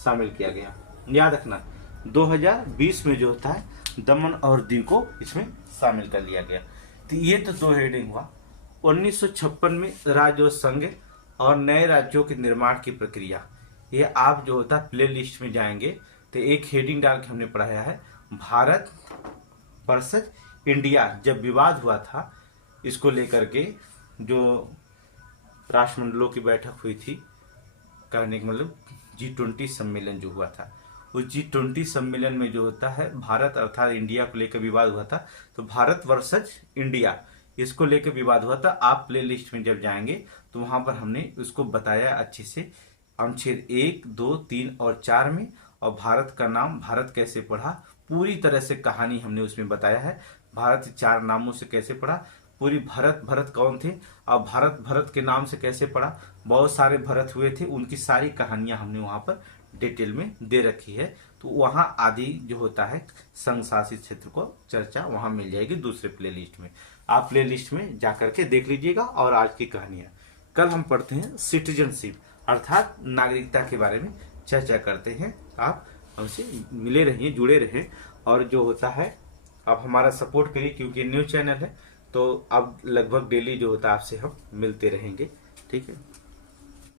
शामिल किया गया। याद रखना 2020 में जो होता है दमन और दीव को इसमें शामिल कर लिया गया। तो ये तो 2 हेडिंग हुआ। 1956 में राज्य और संघ और नए राज्यों के निर्माण की प्रक्रिया, ये आप जो होता है प्ले लिस्ट में जाएंगे तो एक हेडिंग डाल के हमने पढ़ाया है, भारत वर्सेस इंडिया। जब विवाद हुआ था इसको लेकर के, जो राष्ट्रमंडलों की बैठक हुई थी, कहने का मतलब G20 सम्मेलन जो हुआ था, उस G20 सम्मेलन में जो होता है भारत अर्थात इंडिया को लेकर विवाद हुआ था। तो भारत वर्सेज इंडिया इसको लेकर विवाद हुआ था। आप प्ले लिस्ट में जब जाएंगे तो वहां पर हमने उसको बताया अच्छे से, अनुच्छेद 1, 2, 3 और 4 में। और भारत का नाम भारत कैसे पढ़ा, पूरी तरह से कहानी हमने उसमें बताया है। भारत 4 नामों से कैसे पढ़ा, पूरी भरत, भरत कौन थे और भारत भरत के नाम से कैसे पढ़ा, बहुत सारे भरत हुए थे, उनकी सारी कहानियां हमने वहां पर डिटेल में दे रखी है। तो वहां आदि जो होता है संघ शासित क्षेत्र को चर्चा वहां मिल जाएगी दूसरे प्ले लिस्ट में। आप प्ले लिस्ट में जाकर के देख लीजिएगा। और आज की कहानियां कल हम पढ़ते हैं सिटीजनशिप अर्थात नागरिकता के बारे में चर्चा करते हैं। आप हमसे मिले रहिए, जुड़े रहें और जो होता है आप हमारा सपोर्ट करिए, क्योंकि न्यूज चैनल है तो अब लगभग डेली जो होता है आपसे हम मिलते रहेंगे। ठीक है।